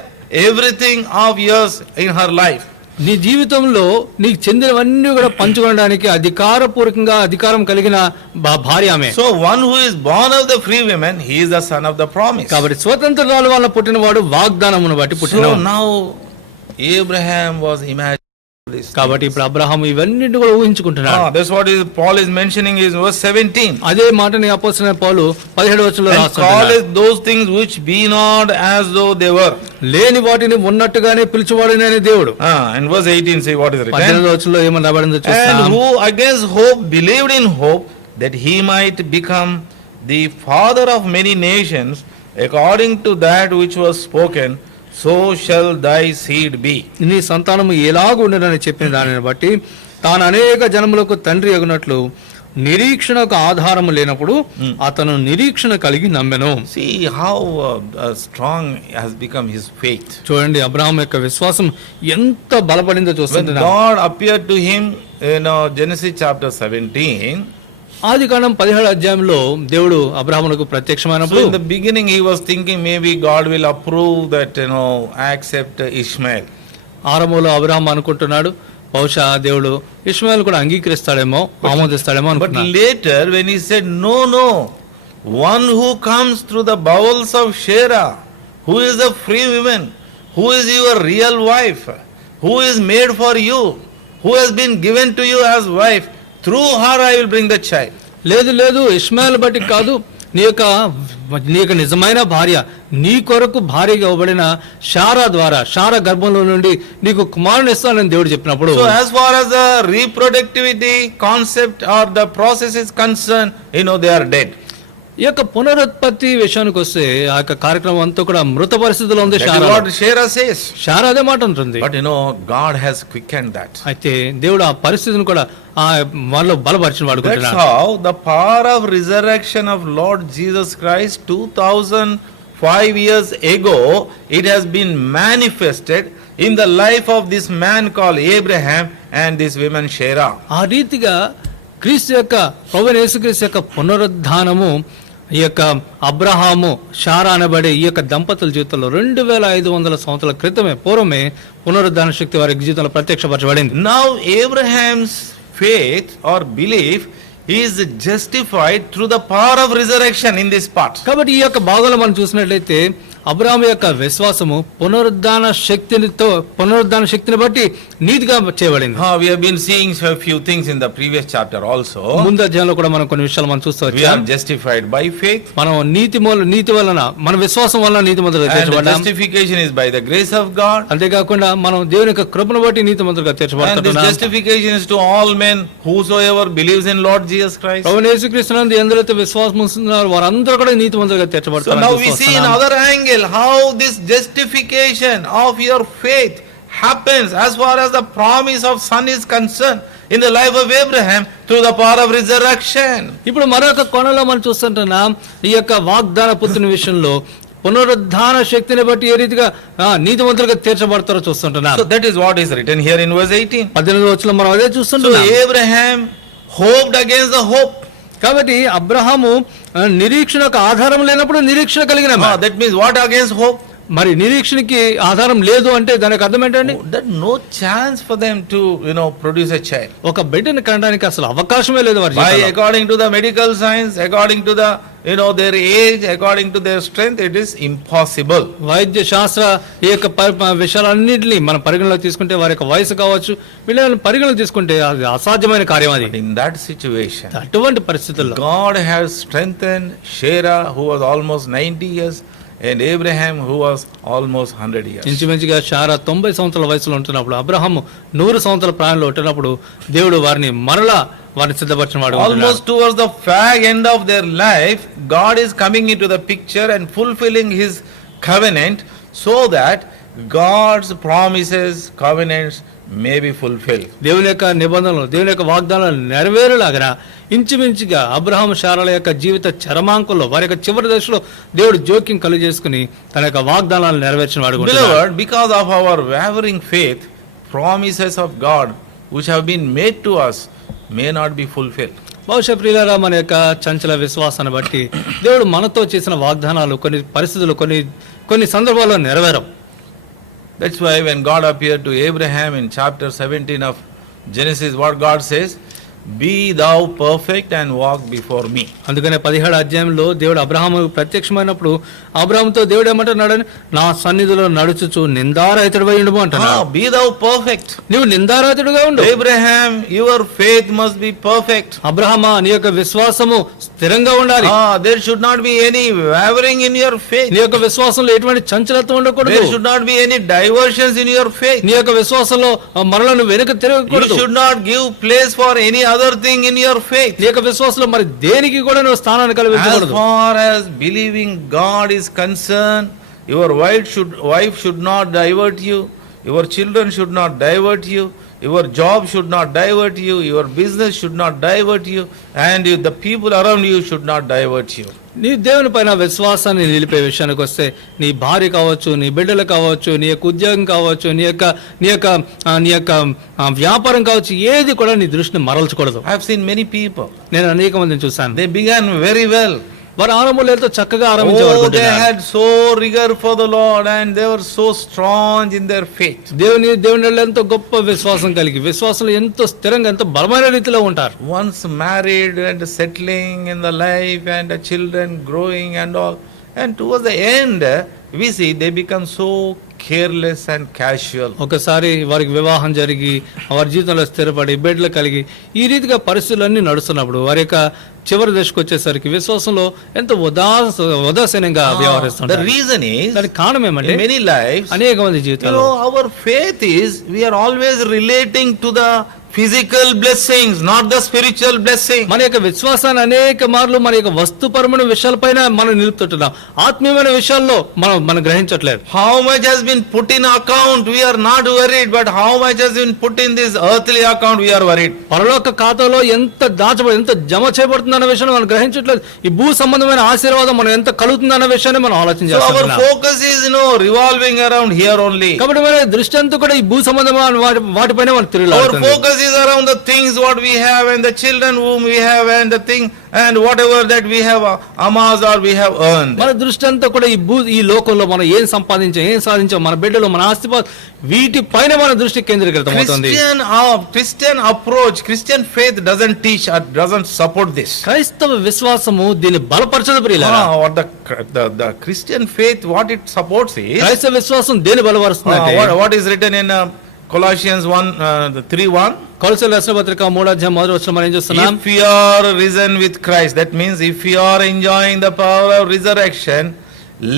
everything of yours in her life. నీ జీవితంలో నీకు చెందినవన్నీ కూడా పంచుకోవడానికి అధికారం కలిగిన భార్య ఆమె. So one who is born of the free woman, he is the son of the promise. కాబట్టి స్వతంత్రాల వల్ల పుట్టినవాడు వాగ్దానమును బట్టి పుట్టినవాడు. So now Abraham was imagining this. కాబట్టి ఇప్పుడు అబ్రహాము ఇవన్నిటిని కూడా ఊహించుకుంటున్నాడు. That's what Paul is mentioning is verse 17. అదే మాటని అపోస్తలుడైన పౌలు 17వ వచనంలో రాస్తున్నాడు. Call those things which be not as though they were. లేని వాటిని ఉన్నట్టుగానే పిలుచువాడునైన దేవుడు. And verse 18 say what is written. 18వ వచనంలో ఏమని రాయబడిందో చూస్తాం. And who against hope believed in hope that he might become the father of many nations, according to that which was spoken, so shall thy seed be. నీ సంతానము ఎలాగుండునని చెప్పిన దానిని బట్టి తాను అనేక జనములకు తండ్రి అగునట్లు నిరీక్షణకు ఆధారము లేనప్పుడు అతను నిరీక్షణ కలిగి నమ్మెను. See how strong has become his faith. చూడండి అబ్రహాం యొక్క విశ్వాసం ఎంత బలపడిందో When చూస్తుంటున్నాం. God appeared to him in Genesis chapter 17, ఆది కాండం 17 అధ్యాయంలో దేవుడు అబ్రహామునకు so ప్రత్యక్షమైనప్పుడు in the beginning he was thinking maybe God will approve that, accept Ishmael. ఆరంభంలో అబ్రహాం అనుకుంటున్నాడు బహుశా దేవుడు ఇష్మాయేల్ కూడా అంగీకరిస్తాడేమో ఆమోదిస్తాడేమో But అనుకున్నాడు. later when he said, no, one who comes through the bowels of Shera, who is a free woman, who is your real wife, who is made for you, who has been given to you as wife, through her I will bring the child. లేదు లేదు ఇష్మాయేల్ బట్టి కాదు, నీ యొక్క నిజమైన భార్య, నీ కొరకు భార్యగా ఇవ్వబడిన షారా ద్వారా, షారా గర్భంలో నుండి నీకు కుమారుని ఇస్తానని దేవుడు చెప్పినప్పుడు, So as far as the reproductivity concept or the process is concerned, they are dead. ఈ యొక్క పునరుత్పత్తి విషయానికి వస్తే ఆ యొక్క కార్యక్రమం అంతా కూడా మృత పరిస్థితిలో ఉంది. That is what Shera says. Sarah అదే మాట ఉంటుంది. But God has quickened that. అయితే దేవుడు ఆ పరిస్థితిని కూడా ఆ వాళ్ళలో బలపరిచిన That's వాడుకుంటున్నాడు. how the power of resurrection of Lord Jesus Christ 2005 years ago, it has been manifested in the life of this man called Abraham and this woman Shera. ఆ రీతిగా క్రీస్తు యొక్క ప్రభువైన యేసుక్రీస్తు యొక్క పునరుద్ధానము ఈ యొక్క అబ్రహాము షారా అనబడే ఈ యొక్క దంపతుల జీవితంలో 2500 సంవత్సరాల క్రితమే పూర్వమే పునరుద్ధాన శక్తి వారి జీవితంలో ప్రత్యక్షపరచబడింది. Now Abraham's faith or belief is justified through the power of resurrection in this part. కాబట్టి ఈ యొక్క భాగంలో మనం చూసినట్లయితే అబ్రహాము యొక్క విశ్వాసము పునరుద్ధాన శక్తిని బట్టి నీతిగా చేయబడింది. We have been seeing a few things in the previous chapter also. ముందు అధ్యాయంలో కూడా మనం కొన్ని విషయాలు మనం చూస్తూ We are వచ్చాం. justified by faith. మనం నీతి వలన, మన విశ్వాసం వలన నీతి మంత్రులుగా And తీర్చబడ్డాం. justification is by the grace of God. అంతేకాకుండా మనం దేవుని యొక్క కృపను బట్టి నీతి మంత్రులుగా And this తీర్చబడుతున్నాం. justification is to all men whosoever believes in Lord Jesus Christ. ప్రభువైన యేసుక్రీస్తునందు ఎందరైతే విశ్వాసం ఉంచుతున్నారో వారందరూ కూడా నీతి మంత్రులుగా So తీర్చబడుతున్నారు. now we see in other angle how this justification of your faith happens as far as the promise of son is concerned in the life of Abraham through the power of resurrection. ఇప్పుడు మరొక కోణంలో మనం చూస్తుంటున్నాం ఈ యొక్క వాగ్దాన పుత్రుని విషయంలో పునరుద్ధాన శక్తిని బట్టి ఏ రీతిగా నీతిమంతులుగా తీర్చబడతారో చూస్తుంటున్నాం. So that is what is written here in verse 18. 18వ వచనంలో మనం అదే So చూస్తుంటున్నాం. Abraham hoped against the hope. కాబట్టి అబ్రహాము నిరీక్షణకు ఆధారం లేనప్పుడు నిరీక్షణ కలిగిన That means what against hope? మరి నిరీక్షణకి ఆధారం లేదు అంటే దానికి అర్థం ఏంటండి? That no chance for them to produce a child. ఒక బిడ్డని కనడానికి అసలు అవకాశమే లేదు వారి By జీవితంలో. according to the medical science, according to the their age, according to their strength, it is impossible. వైద్య శాస్త్ర ఈ యొక్క విషయాలన్నింటినీ మనం పరిగణలోకి తీసుకుంటే వారి యొక్క వయసు కావచ్చు, వీళ్ళని పరిగణలోకి తీసుకుంటే అది అసాధ్యమైన కార్యం అది. But in that situation, అటువంటి పరిస్థితుల్లో God has strengthened Shera, who was almost 90 years, and Abraham, who was almost 100 years. ఇంచుమించుగా షారా 90 సంవత్సరాల వయసులో ఉంటున్నప్పుడు, అబ్రహాము 100 సంవత్సరాల ప్రాయంలో ఉంటున్నప్పుడు దేవుడు వారిని సిద్ధపరిచిన వాడు. Almost towards the fag end of their life, God is coming into the picture and fulfilling His covenant so that God's promises, covenants may be fulfilled. దేవుని యొక్క నిబంధనలు, దేవుని యొక్క వాగ్దానాలు నెరవేరులాగన ఇంచుమించుగా అబ్రహాము షారాల యొక్క జీవిత చరమాంకంలో వారి యొక్క చివరి దశలో దేవుడు జోక్యం కలుగజేసుకుని తన యొక్క వాగ్దానాలు నెరవేర్చిన వాడు. Beloved, because of our wavering faith, promises of God which have been made to us may not be fulfilled. బహుశా ప్రియులారా, మన యొక్క చంచల విశ్వాసాన్ని బట్టి దేవుడు మనతో చేసిన వాగ్దానాలు కొన్ని పరిస్థితులు కొన్ని సందర్భాల్లో నెరవేరవు. That's why when God appeared to Abraham in chapter 17 of Genesis, what God says, be thou perfect and walk before me. అందుకనే 17వ అధ్యాయంలో దేవుడు అబ్రహాముకు ప్రత్యక్షమైనప్పుడు అబ్రహాముతో దేవుడు ఏమంటున్నాడని, నా సన్నిధిలో నడుచుచు నిందారహితుడివై ఉండుము అంటున్నాడు. Be thou perfect. నీవు నిందారహితుడిగా ఉండు. Abraham, your faith must be perfect. అబ్రహామా, నీ యొక్క విశ్వాసము స్థిరంగా ఉండాలి. There should not be any wavering in your faith. నీ యొక్క విశ్వాసంలో ఎటువంటి చంచలత్వం ఉండకూడదు. There should not be any diversions in your faith. నీ యొక్క విశ్వాసంలో మరలా నువ్వు వెనుక You తిరగకూడదు. should not give place for any other thing in your faith. నీ యొక్క విశ్వాసంలో మరి దేనికి కూడా నువ్వు స్థానాన్ని As కల్పించకూడదు. far as believing God is concerned, your wife should not divert you, your children should not divert you, your job should not divert you, your business should not divert you, and the people around you should not divert you. నీ దేవుని పైన విశ్వాసాన్ని నిలిపే విషయానికి వస్తే నీ భార్య కావచ్చు, నీ బిడ్డలు కావచ్చు, నీ యొక్క ఉద్యోగం కావచ్చు, నీ యొక్క వ్యాపారం కావచ్చు, ఏది కూడా నీ దృష్టిని మరల్చకూడదు. I have seen many people. నేను అనేక మందిని చూశాను. They began very well. వారు ఆరంభంలో ఎంతో చక్కగా Oh, they ఆరంభించేవారు. had so rigor for the Lord and they were so strong in their faith. దేవుని ఎంతో గొప్ప విశ్వాసం కలిగి, విశ్వాసంలో ఎంతో స్థిరంగా, ఎంతో బలమైన రీతిలో ఉంటారు. Once married and settling in the life and the children growing and all, and towards the end we see they become so careless and casual. ఒకసారి వారికి వివాహం జరిగి వారి జీవితంలో స్థిరపడి బిడ్డలు కలిగి ఈ రీతిగా పరిస్థితులన్నీ నడుస్తున్నప్పుడు వారి యొక్క చివరి దశకు వచ్చేసరికి విశ్వాసంలో ఎంతో ఉదాసీనంగా The వ్యవహరిస్తుంటారు. reason is, దానికి కారణం ఏమంటే in many lives, అనేక మంది జీవితాల్లో our faith is we are always relating to the physical blessings, not the spiritual blessing. మన యొక్క విశ్వాసాన్ని అనేక మార్లు మన యొక్క వస్తుపరమైన విషయాలపైన మనం నిలుపుతుంటున్నాం. ఆత్మీయమైన విషయాల్లో మనం గ్రహించట్లేదు. How much has been put in account, we are not worried, but how much has been put in this earthly account, we are worried. పరలోక ఖాతాలో ఎంత జమ చేయబడుతుంది అన్న విషయాన్ని మనం గ్రహించట్లేదు. ఈ భూ సంబంధమైన ఆశీర్వాదం మనం ఎంత కలుగుతుంది అన్న విషయాన్ని మనం ఆలోచన So our చేస్తున్నాం. focus is, revolving around here only. కాబట్టి మన దృష్టి అంతా కూడా ఈ భూ సంబంధమైన వాటిపైన మనం Our తిరుగుతుంది. focus is around the things what we have and the children whom we have and the thing and whatever that we have amassed or we have earned. మన దృష్టి అంతా కూడా ఈ లోకంలో మనం ఏం సాధించాం, మన బిడ్డలు, మన ఆస్తిపాలు, వీటి పైన మన దృష్టి కేంద్రీకృతం అవుతుంది. Christian approach, Christian faith doesn't teach or doesn't support this. క్రైస్తవ విశ్వాసము దీన్ని బలపరచదు ప్రియులారా. What the Christian faith, what it supports is, క్రైస్తవ విశ్వాసం దేని బలపరుస్తుందంటే what is written in Colossians 3:1. కొలస్సీయుల రాసిన పత్రిక 3:1 మనం ఏం చూస్తున్నాం? If you are risen with Christ, that means if you are enjoying the power of resurrection,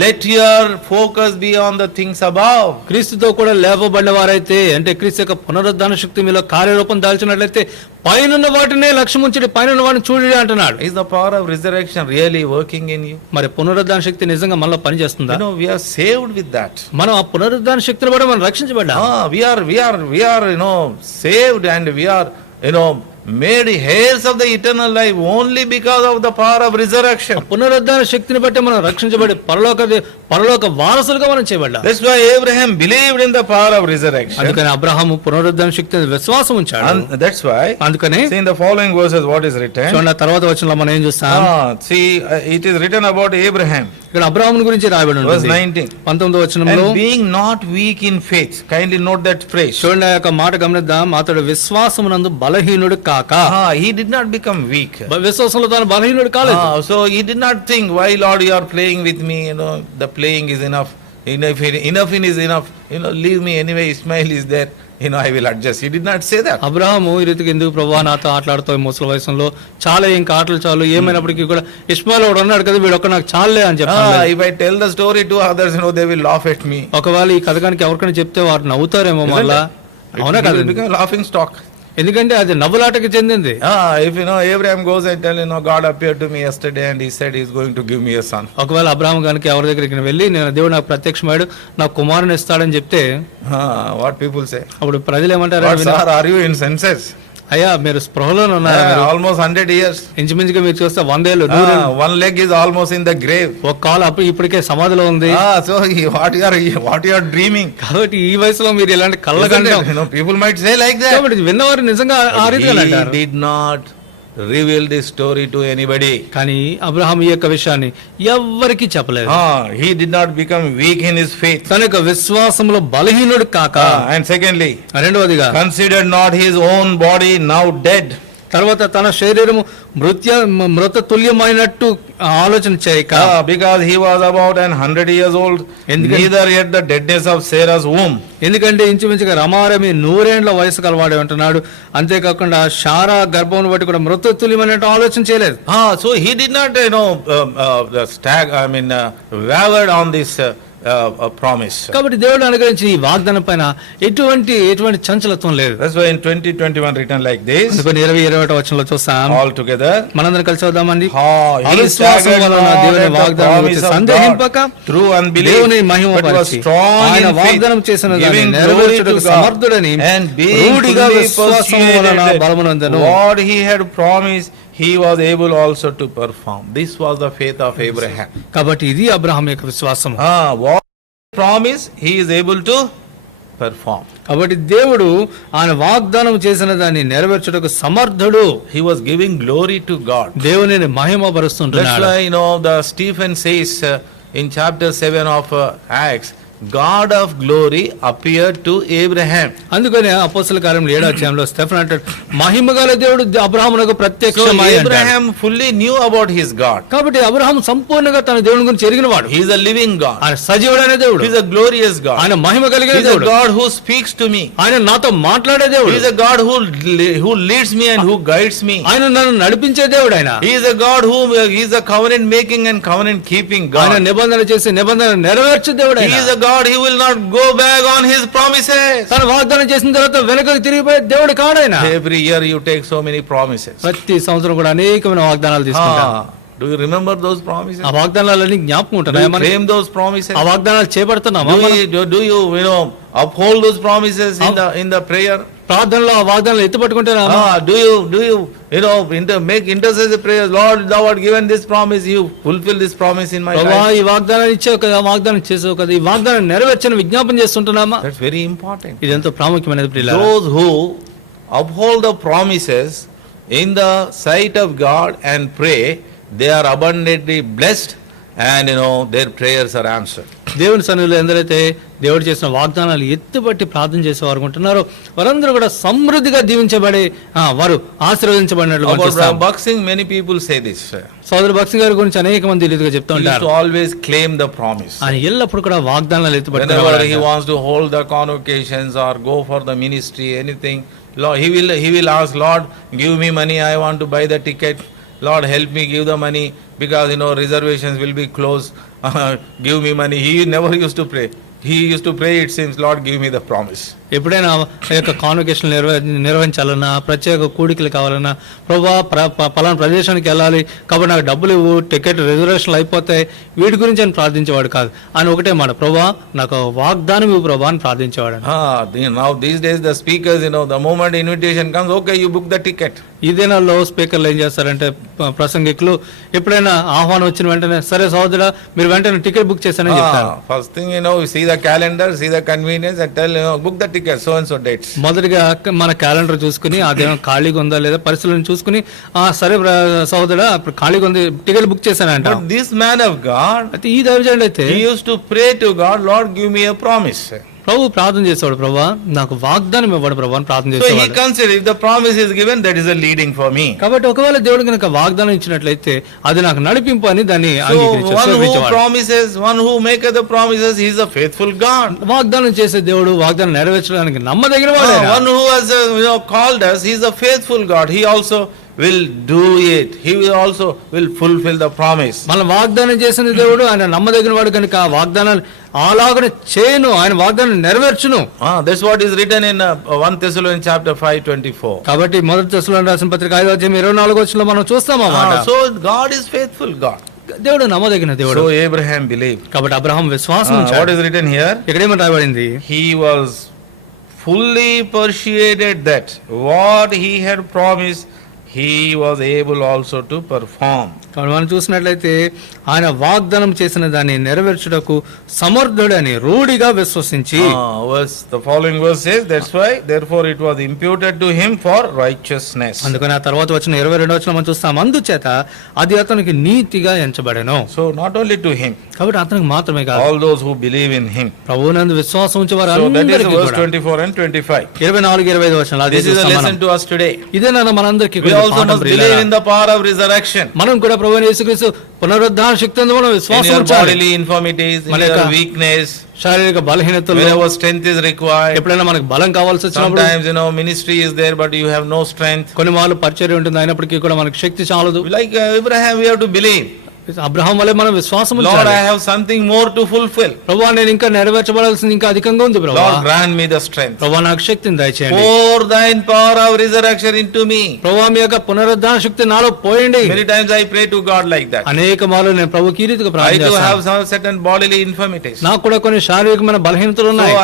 let your focus be on the things above. క్రీస్తుతో కూడా లేపబడిన వారైతే, అంటే క్రీస్తు యొక్క పునరుద్ధాన శక్తి మీలో కార్యరూపం దాల్చినట్లయితే పైనున్న వాటినే లక్ష్యం ఉంచి పైనున్న వాటిని చూడండి అంటున్నాడు. Is the power of resurrection really working in you? మరి పునరుద్ధాన శక్తి నిజంగా మనలో పనిచేస్తుందా? We are saved with that. మనం ఆ పునరుద్ధాన శక్తిని బట్టి మనం రక్షించబడ్డాం. We are saved and we are made heirs of the eternal life only because of the power of resurrection. పునరుద్ధాన శక్తిని బట్టి మనం రక్షించబడి పరలోక వారసులుగా మనం చేయబడ్డాం. That's why Abraham believed in the power of resurrection. అందుకని అబ్రహాము పునరుద్ధాన శక్తిని విశ్వాసం ఉంచాడు. And that's why, అందుకని see in the following verses what is written. చూడండి తర్వాత వచనంలో మనం ఏం చూస్తాం? See, it is written about Abraham. ఇక్కడ అబ్రహాముని గురించి రాయబడి Verse ఉంది. 19. 19వ వచనంలో, And being not weak in faith. Kindly note that phrase. చూడండి ఆ యొక్క మాట గమనిద్దాం. అతడు విశ్వాసమునందు బలహీనుడు కాక. He did not become weak. విశ్వాసంలో తాను బలహీనుడు కాలేదు. So he did not think, why Lord you are playing with me, the playing is enough. Enough is enough. Leave me anyway, Ismail is there. I will adjust. He did not say that. Abraham ఈ రీతికి ఎందుకు ప్రభువా నాతో ఆటలాడుతావు ముసలి వయసులో, చాలా ఇంకా ఆటలు చాలు, ఏమైనప్పటికీ కూడా ఇష్మాయిల్ ఒకడు ఉన్నాడు కదా, వీడు ఒక్క నాకు చాలే అని చెప్పాను. If I tell the story to others, they will laugh at me. ఒకవేళ ఈ కథకానికి ఎవరికైనా చెప్తే వారు నవ్వుతారేమో మళ్ళా. అవునా It will కదా? become a laughing stock. ఎందుకంటే అది నవ్వులాటకి చెందింది. If Abraham goes and tell, God appeared to me yesterday and he said he is going to give me a son. ఒకవేళ అబ్రహాం గారికి ఎవరి దగ్గరికి వెళ్ళి దేవుడు నాకు ప్రత్యక్షమాడు, నాకు కుమారుని ఇస్తాడని చెప్తే What people say? అప్పుడు ప్రజలు ఏమంటారు? Are you in senses? అయ్యా మీరు స్పృహలో ఉన్నారు. Almost 100 years. ఇంచుమించుగా మీరు చూస్తే 100 ఏళ్ళు. One leg is almost in the grave. ఒక కాలు ఇప్పటికే సమాధిలో ఉంది. So what you are dreaming? కాబట్టి ఈ వయసులో మీరు ఇలాంటి కళ్ళగంటాం. People might say like that. కాబట్టి విన్నవారు నిజంగా ఆ రీతిగా అంటారు. He did not reveal this story to anybody. కానీ అబ్రహాం ఈ యొక్క విషయాన్ని ఎవ్వరికీ చెప్పలేదు. He did not become weak in his faith. తన యొక్క విశ్వాసంలో బలహీనుడు కాక. And secondly, రెండవదిగా, considered not his own body now dead. తర్వాత తన శరీరము మృత తుల్యమైనట్టు ఆలోచన చేయక. Because he was about 100 years old, neither yet the deadness of Sarah's womb. ఎందుకంటే ఇంచుమించుగా రమారమి 100 ఏండ్ల వయసు కలవాడే ఉంటున్నాడు. అంతేకాకుండా శారా గర్భం బట్టి కూడా మృత తుల్యమైనట్టు ఆలోచన చేయలేదు. So he did not wavered on this promise. కాబట్టి దేవుడు అనుగ్రహించిన ఈ వాగ్దానం పైన ఎటువంటి చంచలత్వం లేదు. That's why in 20:21 written like this, అందుకని 20-21 వచనంలో చూస్తాం. all together. మనందరం కలిసి చదువుదామండి. He అవిశ్వాసం staggered వలన not దేవుని at the వాగ్దానం promise గురించి of సందేహింపక God through unbelief, దేవుని but was మహిమపరిచి strong ఆయన in వాగ్దానం faith, చేసిన దాన్ని giving glory నెరవేర్చుటకు to God, సమర్థుడని and being రూఢిగా fully విశ్వాసం వలన persuaded బలమునందెను. that what he had promised he was able also to perform. This was the faith of Abraham. కాబట్టి ఇది Abraham యొక్క విశ్వాసం. What he promised he is able to perform. కాబట్టి దేవుడు ఆయన వాగ్దానం చేసిన దాన్ని నెరవేర్చుటకు సమర్థుడు. He was giving glory to God. దేవునిని That's మహిమపరుస్తుంటున్నాడు. why the Stephen says in chapter 7 of Acts, God of glory appeared to Abraham. అందుకని అపోస్తల కార్యములు 7వ అధ్యాయంలో స్టెఫెన్ అంటాడు, మహిమగల దేవుడు అబ్రహామునకు So ప్రత్యక్షమై అంటాడు. Abraham fully knew about his God. కాబట్టి అబ్రహాం సంపూర్ణంగా తన దేవుని గురించి ఎరిగినవాడు. He is a living God. ఆయన సజీవుడైన దేవుడు. He is a glorious God. ఆయన మహిమ కలిగిన He is a దేవుడు. God who speaks to me. ఆయన నాతో మాట్లాడే He దేవుడు. is a God who leads me and who guides me. ఆయన నన్ను నడిపించే దేవుడు. ఆయన He is a God who is a covenant making and covenant keeping ఆయన God. నిబంధన చేసి నిబంధన నెరవేర్చే దేవుడు. He is a God he will not go back on his promises. తన వాగ్దానం చేసిన తర్వాత వెనకకు తిరిగిపోయే దేవుడు కాడాయన. Every year you take so many promises. ప్రతి సంవత్సరం కూడా అనేకమైన వాగ్దానాలు తీసుకుంటాం. Do you remember those promises? ఆ వాగ్దానాలన్నీ జ్ఞాపకం Do ఉంటున్నాయా you మనకి? claim those promises? ఆ వాగ్దానాలు చేపడుతున్నామా మనం? Do you uphold those promises in the prayer? ప్రార్థనలో ఆ వాగ్దానాలు ఎత్తుపట్టుకుంటున్నామా? Do you make intercessory prayers? Lord, thou art given this promise, you fulfill this promise in my ప్రభువా life. ఈ వాగ్దానం ఇచ్చావు కదా, వాగ్దానం చేసావు కదా, ఈ వాగ్దానం నెరవేర్చని విజ్ఞాపన చేస్తుంటున్నామా? That's very important. ఇది ఎంతో ప్రాముఖ్యమైనది ప్రియులారా. Those who uphold the promises in the sight of God and pray, they are abundantly blessed and their prayers are answered. దేవుని సన్నిధిలో ఎందరైతే దేవుడు చేసిన వాగ్దానాలు ఎత్తుపట్టి ప్రార్థన చేసేవారు ఉంటున్నారో వారందరూ కూడా సమృద్ధిగా దీవించబడి వారు ఆశీర్వదించబడినట్లు మనం About చూస్తాం. boxing, many people say this. సోదరు భక్తి గారి గురించి అనేక మంది ఇదిగా చెప్తూ He used ఉంటారు. to always claim the promise. ఆయన ఎల్లప్పుడు కూడా వాగ్దానాలు Whenever he ఎత్తుపట్టి wants to hold the convocations or go for the ministry, anything, Lord, he will ask, Lord, give me money, I want to buy the ticket. Lord, help me give the money because reservations will be closed. Give me money. He never used to pray. He used to pray, it seems, Lord, give me the promise. ఎప్పుడైనా ఆ యొక్క convocation నిర్వహించాలన్నా, ప్రత్యేక కూడికలు కావాలన్నా, ప్రభా పలానా ప్రదేశానికి వెళ్ళాలి కాబట్టి నాకు డబ్బులు ఇవ్వు, టికెట్ రిజర్వేషన్లు అయిపోతాయి, వీటి గురించి అని ప్రార్థించేవాడు కాదు. ఆయన ఒకటే మాట, ప్రభా నాకు వాగ్దానం ఇవ్వు ప్రభా అని ప్రార్థించేవాడు. Now these days the speakers, the moment invitation comes, okay, you book the ticket. ఈ దినాల్లో స్పీకర్లు ఏం చేస్తారంటే ప్రసంగికులు ఎప్పుడైనా ఆహ్వానం వచ్చిన వెంటనే సరే సహోదరా మీరు వెంటనే టికెట్ బుక్ చేశానని చెప్తారు. First thing, see the calendar, see the convenience and tell, book the ticket, so and so dates. మొదటిగా మన క్యాలెండర్ చూసుకుని ఆ దినం ఖాళీగా ఉందా లేదా పరిశీలన చూసుకుని సరే సహోదరా ఖాళీగా ఉంది టికెట్ బుక్ చేశానంట. But this man of God, అయితే ఈ దైవజనుడు అయితే he used to pray to God, Lord, give me a promise. ప్రభు ప్రార్థన చేసేవాడు, ప్రభా నాకు వాగ్దానం ఇవ్వడు ప్రభు అని ప్రార్థన So he చేసేవాడు. considered, if the promise is given, that is a leading for me. కాబట్టి ఒకవేళ దేవుడు కనుక వాగ్దానం ఇచ్చినట్లయితే అది నాకు నడిపింపు అని దాన్ని So one who అంగీకరించేవాడు. promises, one who maketh the promises, he is a faithful God. వాగ్దానం చేసే దేవుడు వాగ్దానం నెరవేర్చడానికి నమ్మదగిన వాడు ఆయన. One who has called us, he is a faithful God. He also will do it. He will also fulfill the promise. మన వాగ్దానం చేసిన దేవుడు ఆయన నమ్మదగిన వాడు కనుక ఆ వాగ్దానాలు అలాగనే చేయను, ఆయన వాగ్దానం నెరవేర్చును. That's what is written in 1 Thessalonians chapter 5:24. కాబట్టి మొదటి దశలోని రాసిన పత్రిక 5వ అధ్యాయం 24వ వచనంలో మనం చూస్తాం అన్నమాట. So God is faithful God. దేవుడు నమ్మదగిన దేవుడు. So Abraham believed. కాబట్టి అబ్రహాం విశ్వాసం What ఉంచాడు. is written here? ఇక్కడ ఏమని రాయబడింది? He was fully persuaded that what he had promised, he was able also to perform. కాబట్టి మనం చూసినట్లయితే ఆయన వాగ్దానం చేసిన దాన్ని నెరవేర్చుటకు సమర్థుడని రూఢిగా విశ్వసించి The following verse says, that's why therefore it was imputed to him for righteousness. అందుకని ఆ తర్వాత వచ్చిన 22వ వచనం మనం చూస్తాం, అందుచేత అది అతనికి నీతిగా ఎంచబడెను. So not only to him, కాబట్టి అతనికి మాత్రమే కాదు all those who believe in him. ప్రభువునందు విశ్వాసం ఉంచే వారు So that is అందరికీ verse కూడా 24 and 25. 24, 25 వచనాలు అదే This is a చూస్తాం lesson మనం. to us today. ఇదేనా మనందరికీ We కూడా also పాఠం must ప్రియులారా. believe in the power of resurrection. మనం కూడా ప్రభువైన యేసుక్రీస్తు పునరుద్ధాన శక్తి యందు మనం In విశ్వాసం your ఉంచాలి. bodily infirmities, in మన your యొక్క weakness, శారీరక బలహీనతలు wherever strength is required. ఎప్పుడైనా మనకు బలం కావాల్సి వచ్చినప్పుడు, Sometimes ministry is there but you have no strength. కొన్ని మార్లు పరిచర్య ఉంటుంది అయినప్పటికీ కూడా మనకు శక్తి చాలదు. Like Abraham, we have to believe. Abraham వలె మనం విశ్వాసం Lord, ఉంచాలి. I have something more to fulfill. ప్రభువా నేను ఇంకా నెరవేర్చబడాల్సింది ఇంకా అధికంగా ఉంది ప్రభువా. Lord, grant me the strength. ప్రభువా నాకు శక్తిని దయచేయండి. Pour thine power of resurrection into me. ప్రభువా మీ యొక్క పునరుద్ధాన శక్తి నాలో పోయండి. Many times I pray to God like that. అనేక మార్లు నేను ప్రభువుకి ఈ రీతిగా I ప్రార్థన do have చేస్తాను. some certain bodily infirmities. నాకు కూడా కొన్ని శారీరకమైన బలహీనతలు So ఉన్నాయి.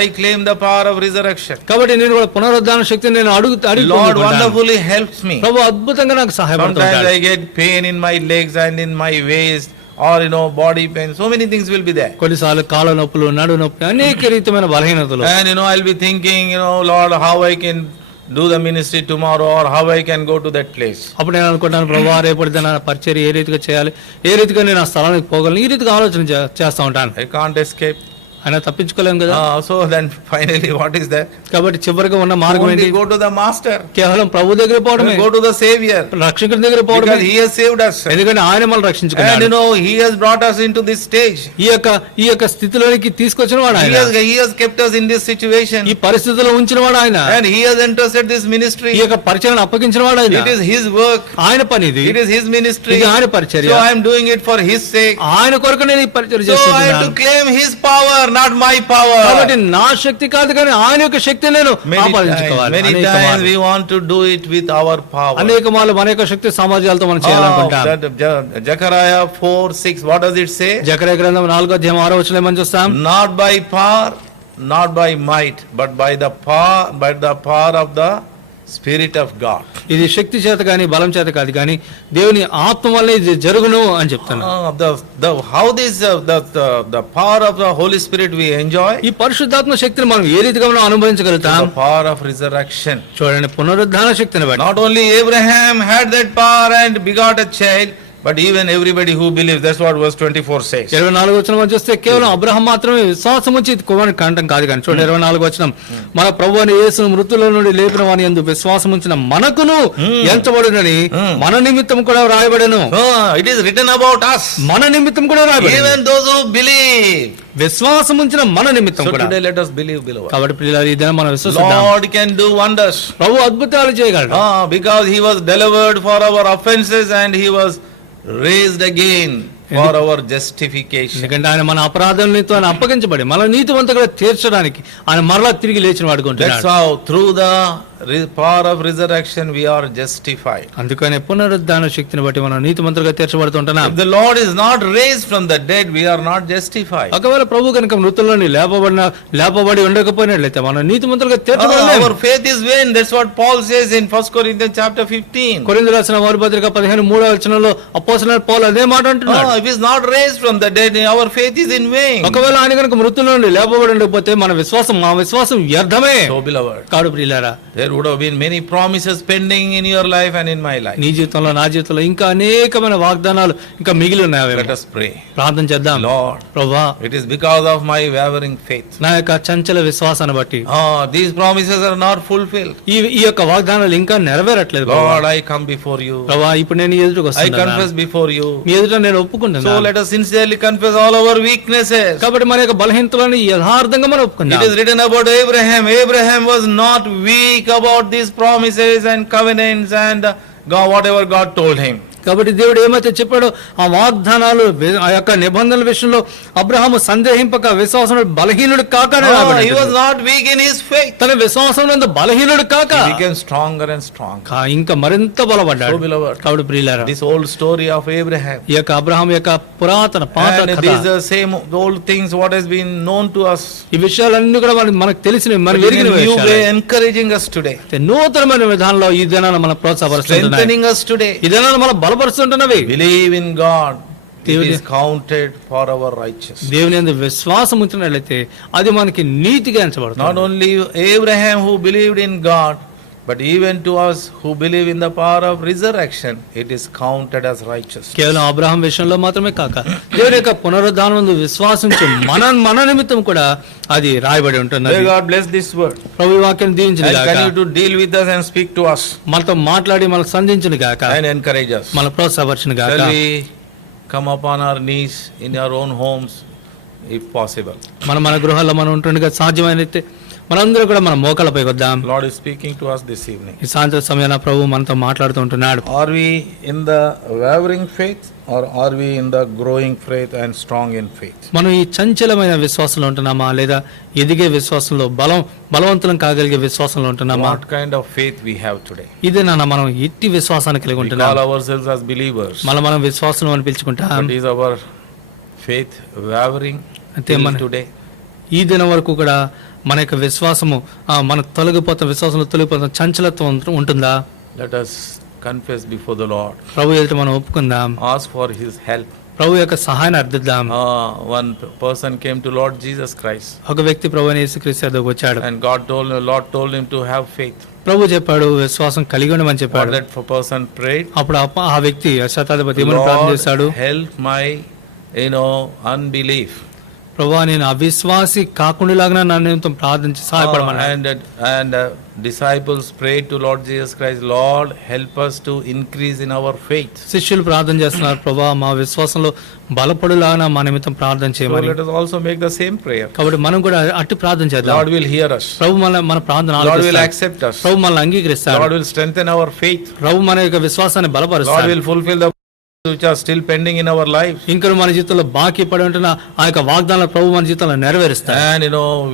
I claim the power of resurrection. కాబట్టి నేను కూడా పునరుద్ధాన శక్తిని నేను అడిగి Lord wonderfully helps me. ప్రభు అద్భుతంగా నాకు Sometimes సహాయపడుతుంటాడు. I get pain in my legs and in my waist, or body pain. So many things will be there. కొన్నిసార్లు కాళ్ళ నొప్పులు, నడు నొప్పి, అనేక రీతిమైన బలహీనతలు. And I'll be thinking, Lord, how I can do the ministry tomorrow, or how I can go to that place. అప్పుడు నేను అనుకుంటాను ప్రభువా రేపటి నా పరిచర్య ఏ రీతిగా చేయాలి, ఏ రీతిగా నేను ఆ స్థలానికి పోగలను, ఈ రీతిగా ఆలోచన చేస్తా ఉంటాను. I can't escape. అయినా తప్పించుకోలేం కదా. So then finally what is that? కాబట్టి చివరిగా ఉన్న మార్గం ఏంటి? Only go to the master. కేవలం ప్రభు దగ్గర పోవడమే, Go to the Savior. రక్షకుడి దగ్గర పోవడమే. Because He has saved us. ఎందుకంటే ఆయన మనల్ని రక్షించుకున్నాడు. And He has brought us into this stage. ఈ యొక్క స్థితిలోనికి తీసుకొచ్చిన వాడు ఆయన. He has kept us in this situation. ఈ పరిస్థితిలో ఉంచిన వాడు ఆయన. And He has entrusted this ministry. ఈ యొక్క పరిచర్యను అప్పగించిన వాడు ఆయన. It is His work. ఆయన పని ఇది. It is His ministry. ఇది ఆయన పరిచర్య. So I am doing it for His sake. ఆయన కొరకు నేను ఈ పరిచర్య So I have to చేస్తున్నాను. claim His power, not my power. కాబట్టి నా శక్తి కాదు కానీ ఆయన యొక్క శక్తి నేను ఆపాదించుకోవాలి. Many times we want to do it with our power. అనేక మార్లు మన యొక్క శక్తి సామర్థ్యాలతో మనం చేయాలనుకుంటాం. Zechariah 4:6, what does it say? జకర్యా గ్రంథం 4:6 మనం చూస్తాం. Not by power, not by might, but by the power of the Spirit of God. ఇది శక్తి చేత కానీ బలం చేత కాదు కానీ దేవుని ఆత్మ వల్ల ఇది జరుగును అని చెప్తాను. How this the power of the Holy Spirit we enjoy? ఈ పరిశుద్ధాత్మ శక్తిని మనం ఏ రీతిగా మనం అనుభవించగలుగుతాం? The power of resurrection. చూడండి పునరుద్ధాన శక్తిని బట్టి. Not only Abraham had that power and begot a child, but even everybody who believes. That's what verse 24 says. 24 వచనం మనం చూస్తే కేవలం అబ్రహాం మాత్రమే విశ్వాసం ఉంచి కుమారుని కంటం కాదు కానీ చూడండి 24 వచనం, మన ప్రభువైన యేసును మృతుల నుండి లేపిన వాని యందు విశ్వాసం ఉంచిన మనకును ఎంచబడునని మన నిమిత్తం కూడా రాయబడెను. It is written about us. మన నిమిత్తం కూడా రాయబడెను. Even those who believe. విశ్వాసం ఉంచిన మన నిమిత్తం So కూడా. today let us believe, beloved. కాబట్టి ప్రియులారా ఈ దినం మనం విశ్వసిద్దాం. Lord can do wonders. ప్రభు అద్భుతాలు చేయగలడు. Because He was delivered for our offenses and He was raised again for our justification. ఎందుకంటే ఆయన మన అపరాధాలతో ఆయన అప్పగించబడి మన నీతివంతులుగా తీర్చడానికి ఆయన మరలా తిరిగి లేచిన వాడు That's కొంటున్నాడు. how through the power of resurrection we are justified. అందుకనే పునరుద్ధాన శక్తిని బట్టి మనం నీతిమంతులుగా తీర్చబడుతుంటున్నాం. If the Lord is not raised from the dead, we are not justified. ఒకవేళ ప్రభు కనుక మృతుల్లోని లేపబడి ఉండకపోయినట్లయితే మనం నీతిమంతులుగా తీర్చబడలేము. Our faith is vain. That's what Paul says in 1 Corinthians chapter 15. కొరింథీయులకు రాసిన వారి పత్రిక 15:3 వచనంలో అపోస్తలుడైన పౌలు అదే మాట అంటున్నాడు. If he is not raised from the dead, our faith is in vain. ఒకవేళ ఆయన కనుక మృతుల్లోని లేపబడి ఉండకపోతే మా విశ్వాసం వ్యర్థమే. So beloved, కాదు ప్రియులారా, there would have been many promises pending in your life and in my life. నీ జీవితంలో నా జీవితంలో ఇంకా అనేకమైన వాగ్దానాలు ఇంకా మిగిలి ఉన్నాయి. Let us pray. ప్రార్థన చేద్దాం. Lord, ప్రభువా, it is because of my wavering faith. నా యొక్క చంచల విశ్వాసాన్ని బట్టి These promises are not fulfilled. ఈ యొక్క వాగ్దానాలు ఇంకా నెరవేరట్లేదు. Lord, I come before you. ప్రభువా, ఇప్పుడు నేను నీ ఎదురుకు I వస్తున్నాను. confess before you. నీ ఎదుట నేను ఒప్పుకుంటున్నాను. So let us sincerely confess all our weaknesses. కాబట్టి మన యొక్క బలహీనతలను యథార్థంగా మనం It ఒప్పుకుందాం. is written about Abraham. Abraham was not weak about these promises and covenants and God, whatever God told him. కాబట్టి దేవుడు ఏమైతే చెప్పాడో ఆ వాగ్దానాలు ఆ యొక్క నిబంధనల విషయంలో అబ్రహాము సందేహింపక విశ్వాసంలో బలహీనుడు కాక He was not weak in his faith. తన విశ్వాసంలో బలహీనుడు కాక He became stronger and stronger. ఇంకా మరింత బలపడ్డాడు. So beloved, కాబట్టి ప్రియులారా, this old story of Abraham, ఈ యొక్క అబ్రహాం యొక్క పురాతన పాత and కథ, these are same old things what has been known to us, ఈ విషయాలన్నీ కూడా మనకు తెలిసినవి, మనకు but in ఎరిగిన a new విషయాలే. way encouraging us today, నూతనమైన విధానంలో ఈ దినాన్ని మనం ప్రోత్సాహపరుస్తున్నాయి. strengthening us today. ఈ దినాన్ని మనం బలపరుస్తుంటున్నవి. Believe in God. It దేవుని- is counted for our righteousness. దేవుని యందు విశ్వాసం ఉంచినట్లయితే అది మనకి నీతిగా ఎంచబడుతుంది. Not only Abraham who believed in God, but even to us who believe in the power of resurrection, it is counted as righteousness. కేవలం Abraham విషయంలో మాత్రమే కాక దేవుని యొక్క పునరుద్ధానం విశ్వాసించు మన నిమిత్తం కూడా అది రాయబడి May ఉంటున్నది. God bless this word. ప్రభు ఈ వాక్యం దీవించును And గాక. continue to deal with us and speak to us మనతో మాట్లాడి మనకు సంధించును గాక, and encourage us. మన ప్రోత్సాహపరచును గాక. Shall we come upon our knees in our own homes if possible? మన గృహాల్లో మనం ఉంటుండగా సాధ్యమైనైతే మనందరూ కూడా మన మోకాళ్ళపై వద్దాం. Lord is speaking to us this evening. ఈ సాయంత్రం సమయాన ప్రభు మనతో మాట్లాడుతూ ఉంటున్నాడు. Are we in the wavering faith or are we in the growing faith and strong in faith? మనం ఈ చంచలమైన విశ్వాసంలో ఉంటున్నామా లేదా ఎదిగే విశ్వాసంలో బలవంతులం కాగలిగే విశ్వాసంలో ఉంటున్నామా? What kind of faith we have today? ఇదేనా మనం ఎట్టి విశ్వాసాన్ని కలిగి We ఉంటున్నాం? call ourselves as believers. మనం విశ్వాసం అని పిలుచుకుంటాం. But is our faith wavering అంతే till మన today? ఈ దినం వరకు కూడా మన యొక్క విశ్వాసము మన తొలగిపోతున్న చంచలత్వం ఉంటుందా? Let us confess before the Lord. ప్రభు ఎదుట మనం ఒప్పుకుందాం. Ask for His help. ప్రభు యొక్క సహాయాన్ని అర్థిద్దాం. One person came to Lord Jesus Christ. ఒక వ్యక్తి ప్రభు అయిన యేసుక్రీస్తు వద్దకు వచ్చాడు. And Lord told him to have faith. ప్రభు చెప్పాడు విశ్వాసం కలిగి ఉండమని చెప్పాడు. That person prayed. అప్పుడు ఆ వ్యక్తి శతాధిపతి ఏమని ప్రార్థన చేశాడు? Help my unbelief. ప్రభువా నేను అవిశ్వాసి కాకుండా నన్ను ప్రార్థించి సహాయపడమన్నాడు. And disciples prayed to Lord Jesus Christ, Lord help us to increase in our faith. శిష్యులు ప్రార్థన చేస్తున్నారు, ప్రభువా మా విశ్వాసంలో బలపడులాగా మా నిమిత్తం ప్రార్థన చేయమని. So let us also make the same prayer. కాబట్టి మనం కూడా అట్టి ప్రార్థన చేద్దాం. Lord will hear us. ప్రభు మన ప్రార్థన Lord will ఆలకిస్తాడు. accept us. ప్రభు మనల్ని అంగీకరిస్తాడు. Lord will strengthen our faith. ప్రభు మన యొక్క విశ్వాసాన్ని Lord బలపరుస్తాడు. will fulfill the which are still pending in our lives. ఇంకా మన జీవితంలో బాకీ పడి ఉంటున్న ఆ యొక్క వాగ్దానాలు ప్రభు మన జీవితంలో నెరవేరుస్తాడు. And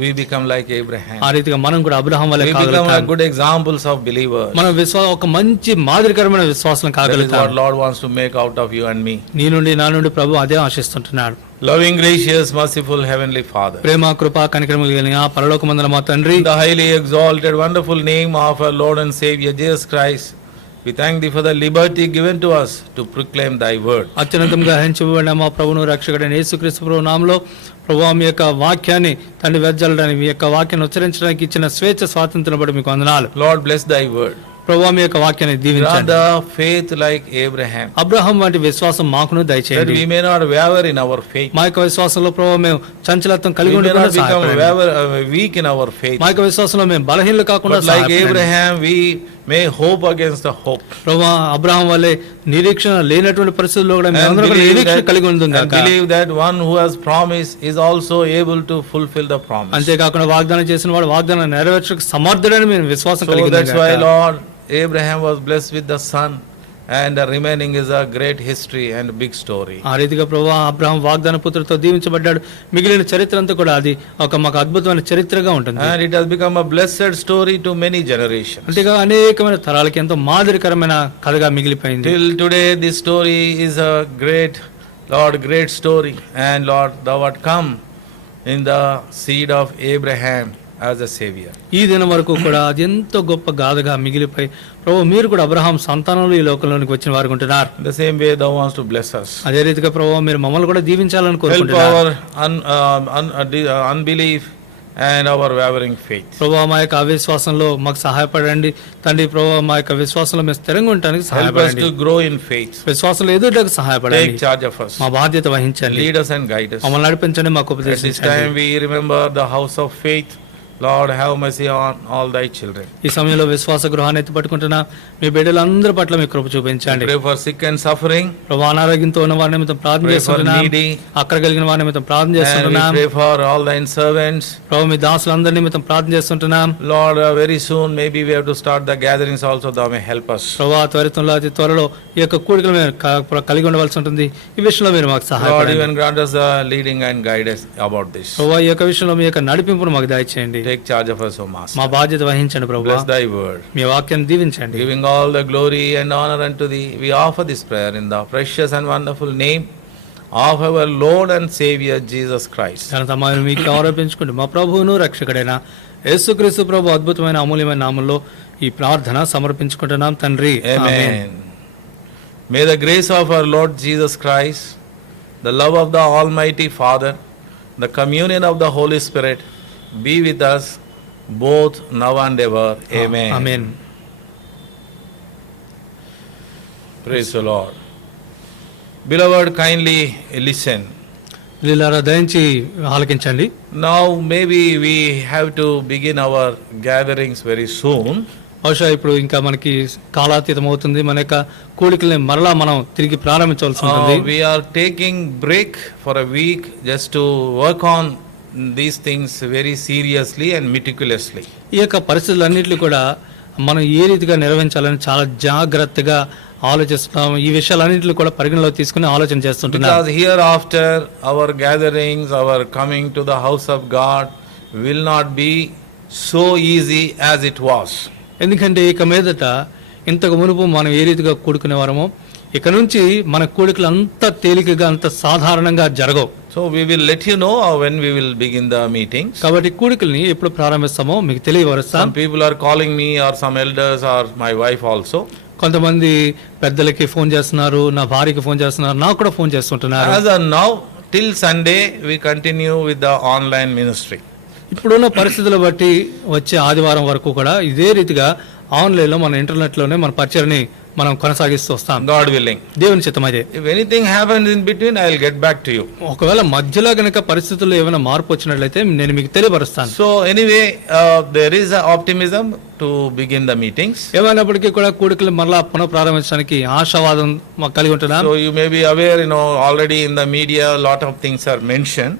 we become like Abraham. ఆ రీతిగా మనం కూడా అబ్రహాం వలె We become కాగలుగుతాం. like good examples of believers. మనం ఒక మంచి మాదిరికరమైన విశ్వాసం That is కాగలుగుతాం. what Lord wants to make out of you and me. నీ నుండి నా నుండి ప్రభు అదే ఆశిస్తుంటున్నాడు. Loving, gracious, merciful Heavenly Father. ప్రేమ కృప కనికరములు కలిగిన పరలోకమందున మా తండ్రి, In the highly exalted, wonderful name of our Lord and Savior Jesus Christ, we thank Thee for the liberty given to us to proclaim Thy word. అత్యున్నతంగా హెచ్చించబడిన మా ప్రభువును రక్షకుడైన యేసుక్రీస్తు ప్రభు నామములో ప్రభువా మీ యొక్క వాక్యాన్ని తండ్రి వెదజల్లడానికి మీ యొక్క వాక్యాన్ని ఉచ్చరించడానికి ఇచ్చిన స్వేచ్ఛ స్వాతంత్రం బట్టి మీకు వందనాలు. Lord, bless Thy word. ప్రభువా మీ యొక్క వాక్యాన్ని దీవించండి. Grant the faith like Abraham, Abraham వంటి విశ్వాసం మాకును that దయచేయండి. we may not waver in our faith. మా యొక్క విశ్వాసంలో ప్రభువా మేము చంచలత్వం We కలిగి may ఉండకుండా not become సహాయపడండి. weak in our faith. మా యొక్క విశ్వాసంలో మేము బలహీనలు కాకుండా But like సహాయపడండి. Abraham, we may hope against the hope. ప్రభువా అబ్రహాం వలె నిరీక్షణ లేనటువంటి పరిస్థితుల్లో కూడా మేము And అందరం కూడా నిరీక్షణ కలిగి ఉందాం and గాక. believe that one who has promised is also able to fulfill the promise. అంతేకాకుండా వాగ్దానం చేసిన వాడు వాగ్దానం నెరవేర్చక సమర్థుడని మేము విశ్వాసం So కలిగి that's why ఉన్నాం. Lord Abraham was blessed with the son, and the remaining is a great history and big story. ఆ రీతిగా ప్రభువా అబ్రహాం వాగ్దాన పుత్రుడితో దీవించబడ్డాడు. మిగిలిన చరిత్ర అంతా కూడా అది మాకు అద్భుతమైన చరిత్రగా ఉంటుంది. And it has become a blessed story to many generations. అంతేగా అనేకమైన తరాలకి ఎంతో మాదిరికరమైన కథగా మిగిలిపోయింది. Till today this story is a great story, and Lord thou art come in the seed of Abraham as a savior. ఈ దినం వరకు కూడా అది ఎంతో గొప్ప గాథగా మిగిలిపోయి ప్రభు మీరు కూడా అబ్రహాం సంతానంలో ఈ లోకంలోనికి వచ్చిన వారు ఉంటున్నారు. In the same way thou wants to bless us. అదే రీతిగా ప్రభు మీరు మమ్మల్ని కూడా దీవించాలని Help కోరుకుంటున్నారు. our unbelief and our wavering faith. ప్రభు మా యొక్క అవిశ్వాసంలో మాకు సహాయపడండి తండ్రి. ప్రభు మా యొక్క విశ్వాసంలో మేము స్థిరంగా ఉండడానికి Help us సహాయపడండి. to grow in faith. విశ్వాసంలో ఎదుటకు సహాయపడండి. Take charge of us. మా బాధ్యత వహించండి. Lead us and guide us. మమ్మల్ని నడిపించండి, మాకు At this ఉపదేశించండి. time we remember the house of faith. Lord, have mercy on all Thy children. ఈ సమయంలో విశ్వాస గృహాన్ని ఎత్తి పట్టుకుంటున్నా మీ బిడ్డలందరి పట్ల మీ కృప చూపించండి. Pray for sick and suffering. ప్రభు అనారోగ్యంతో ఉన్న వారి నిమిత్తం ప్రార్థన Pray for చేస్తున్నాం. needy. అక్కడ కలిగిన వారి నిమిత్తం ప్రార్థన And we చేస్తున్నాం. pray for all Thine servants. ప్రభు మీ దాసులందరి నిమిత్తం ప్రార్థన చేస్తుంటున్నాం. Lord, very soon maybe we have to start the gatherings also. Thou may help us. ప్రభు త్వరితంలో అతి త్వరలో ఈ యొక్క కూడికలు మేము కలిగి ఉండవలసి ఉంటుంది. ఈ విషయంలో మీరు మాకు Lord, సహాయపడండి. even grant us the leading and guide us about this. ప్రభు ఈ యొక్క విషయంలో మీ యొక్క నడిపింపును మాకు దయచేయండి. Take charge of us, O Master. మా బాధ్యత వహించండి ప్రభు. Bless Thy word. మీ వాక్యాన్ని దీవించండి. Giving all the glory and honor unto Thee, we offer this prayer in the precious and wonderful name of our Lord and Savior Jesus Christ. ఘనత మహిమ మీకు ఆరోపించుకోండి మా ప్రభువును రక్షకుడైన యేసుక్రీస్తు ప్రభు అద్భుతమైన అమూల్యమైన నామంలో ఈ ప్రార్థన సమర్పించుకుంటున్నాం తండ్రి. Amen. May the grace of our Lord Jesus Christ, the love of the Almighty Father, the communion of the Holy Spirit be with us both now and ever. Amen. Amen. Praise the Lord. Beloved, kindly listen. ప్రియులారా దయించి ఆలకించండి. Now maybe we have to begin our gatherings very soon. బహుశా ఇప్పుడు ఇంకా మనకి కాలాతీతం అవుతుంది. మన యొక్క కూడికల్ని మరలా మనం తిరిగి ప్రారంభించవలసి ఉంటుంది. We are taking break for a week just to work on these things very seriously and meticulously. ఈ యొక్క పరిస్థితులన్నింటినీ కూడా మనం ఏ రీతిగా నిర్వహించాలని చాలా జాగ్రత్తగా ఆలోచిస్తున్నాం. ఈ విషయాలన్నింటినీ కూడా పరిగణలో తీసుకుని ఆలోచన చేస్తుంటున్నాం. Because hereafter our gatherings, our coming to the house of God will not be so easy as it was. ఎందుకంటే ఇక మీదట ఇంతకు మునుపు మనం ఏ రీతిగా కూడుకునేవారమో ఇక నుంచి మన కూడికలు అంత తేలికగా అంత సాధారణంగా జరగవు. So we will let you know when we will begin the meetings. కాబట్టి కూడికల్ని ఎప్పుడు ప్రారంభిస్తామో మీకు తెలియవరుస్తాం. Some people are calling me or some elders or my wife also. కొంతమంది పెద్దలకి ఫోన్ చేస్తున్నారు, నా భార్యకి ఫోన్ చేస్తున్నారు, నాకు కూడా phone చేస్తుంటున్నారు. As of now, till Sunday we continue with the online ministry. ఇప్పుడున్న పరిస్థితులు బట్టి వచ్చే ఆదివారం వరకు కూడా ఇదే రీతిగా ఆన్లైన్లో మన ఇంటర్నెట్లోనే మన పరిచయని మనం కొనసాగిస్తూ వస్తాం. God willing. దేవుని చిత్తమైతే. If anything happens in between, I will get back to you. ఒకవేళ మధ్యలో గనక పరిస్థితుల్లో ఏమైనా మార్పు వచ్చినట్లయితే నేను మీకు తెలియపరుస్తాను. So anyway, there is a optimism to begin the meetings. ఏమైనప్పటికీ కూడా కూడికలు మరలా పునః ప్రారంభించడానికి ఆశావాదం కలిగి ఉంటున్నాం. So you may be aware, already in the media a lot of things are mentioned.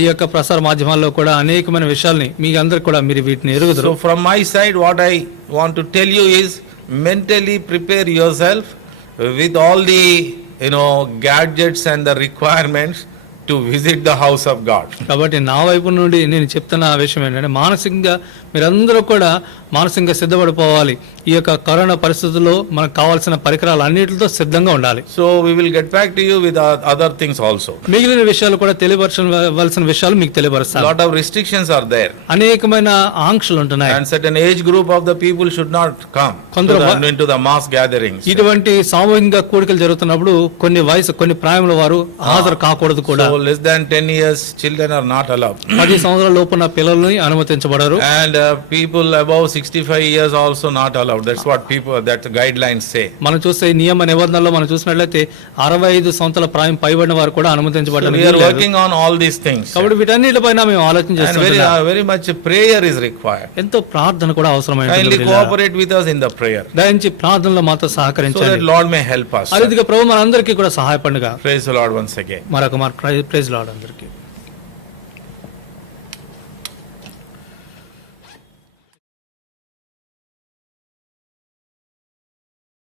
ఈ యొక్క ప్రసార మాధ్యమాల్లో కూడా అనేకమైన విషయాల్ని మీ అందరికి కూడా మీరు వీటిని ఎరుగుదురు. So from my side, what I want to tell you is mentally prepare yourself with all the gadgets and the requirements to visit the house of God. కాబట్టి నా వైపు నుండి నేను చెప్తున్న విషయం ఏంటంటే మానసికంగా మీరందరూ కూడా మానసికంగా సిద్ధపడిపోవాలి. ఈ యొక్క కరోనా పరిస్థితుల్లో మనకు కావాల్సిన పరికరాలు అన్నిటితో సిద్ధంగా ఉండాలి. So we will get back to you with other things also. మిగిలిన విషయాలు కూడా తెలియపరచవలసిన విషయాలు మీకు తెలియపరుస్తాను. Lot of restrictions are there. అనేకమైన ఆంక్షలు ఉంటున్నాయి. And certain age group of the people should not come into the mass gatherings. ఇటువంటి సామూహికంగా కూడికలు జరుగుతున్నప్పుడు కొన్ని ప్రాయముల వారు హాజరు కాకూడదు కూడా. So less than 10 years children are not allowed. 10 సంవత్సరాల లోపున్న పిల్లల్ని అనుమతించబడరు. And people above 65 years also not allowed. That's what that guidelines say. మనం చూస్తే నియమ నిబంధనల్లో మనం చూసినట్లయితే 65 సంవత్సరాల ప్రాయం పైబడిన వారు కూడా అనుమతించబడరు. We are working on all these things. కాబట్టి వీటన్నిటిపైన మేము ఆలోచన చేస్తున్నాం. And very much prayer is required. ఎంతో ప్రార్థన కూడా అవసరమైనది. Kindly cooperate with us in the prayer. దయచేసి ప్రార్థనలో మాతో సహకరించండి. So that Lord may help us. ఆ రీతిగా ప్రభువు మనందరికీ కూడా సహాయపడుగా. Praise the Lord once again. మరొక ప్రైజ్ లార్డ్ అందరికీ.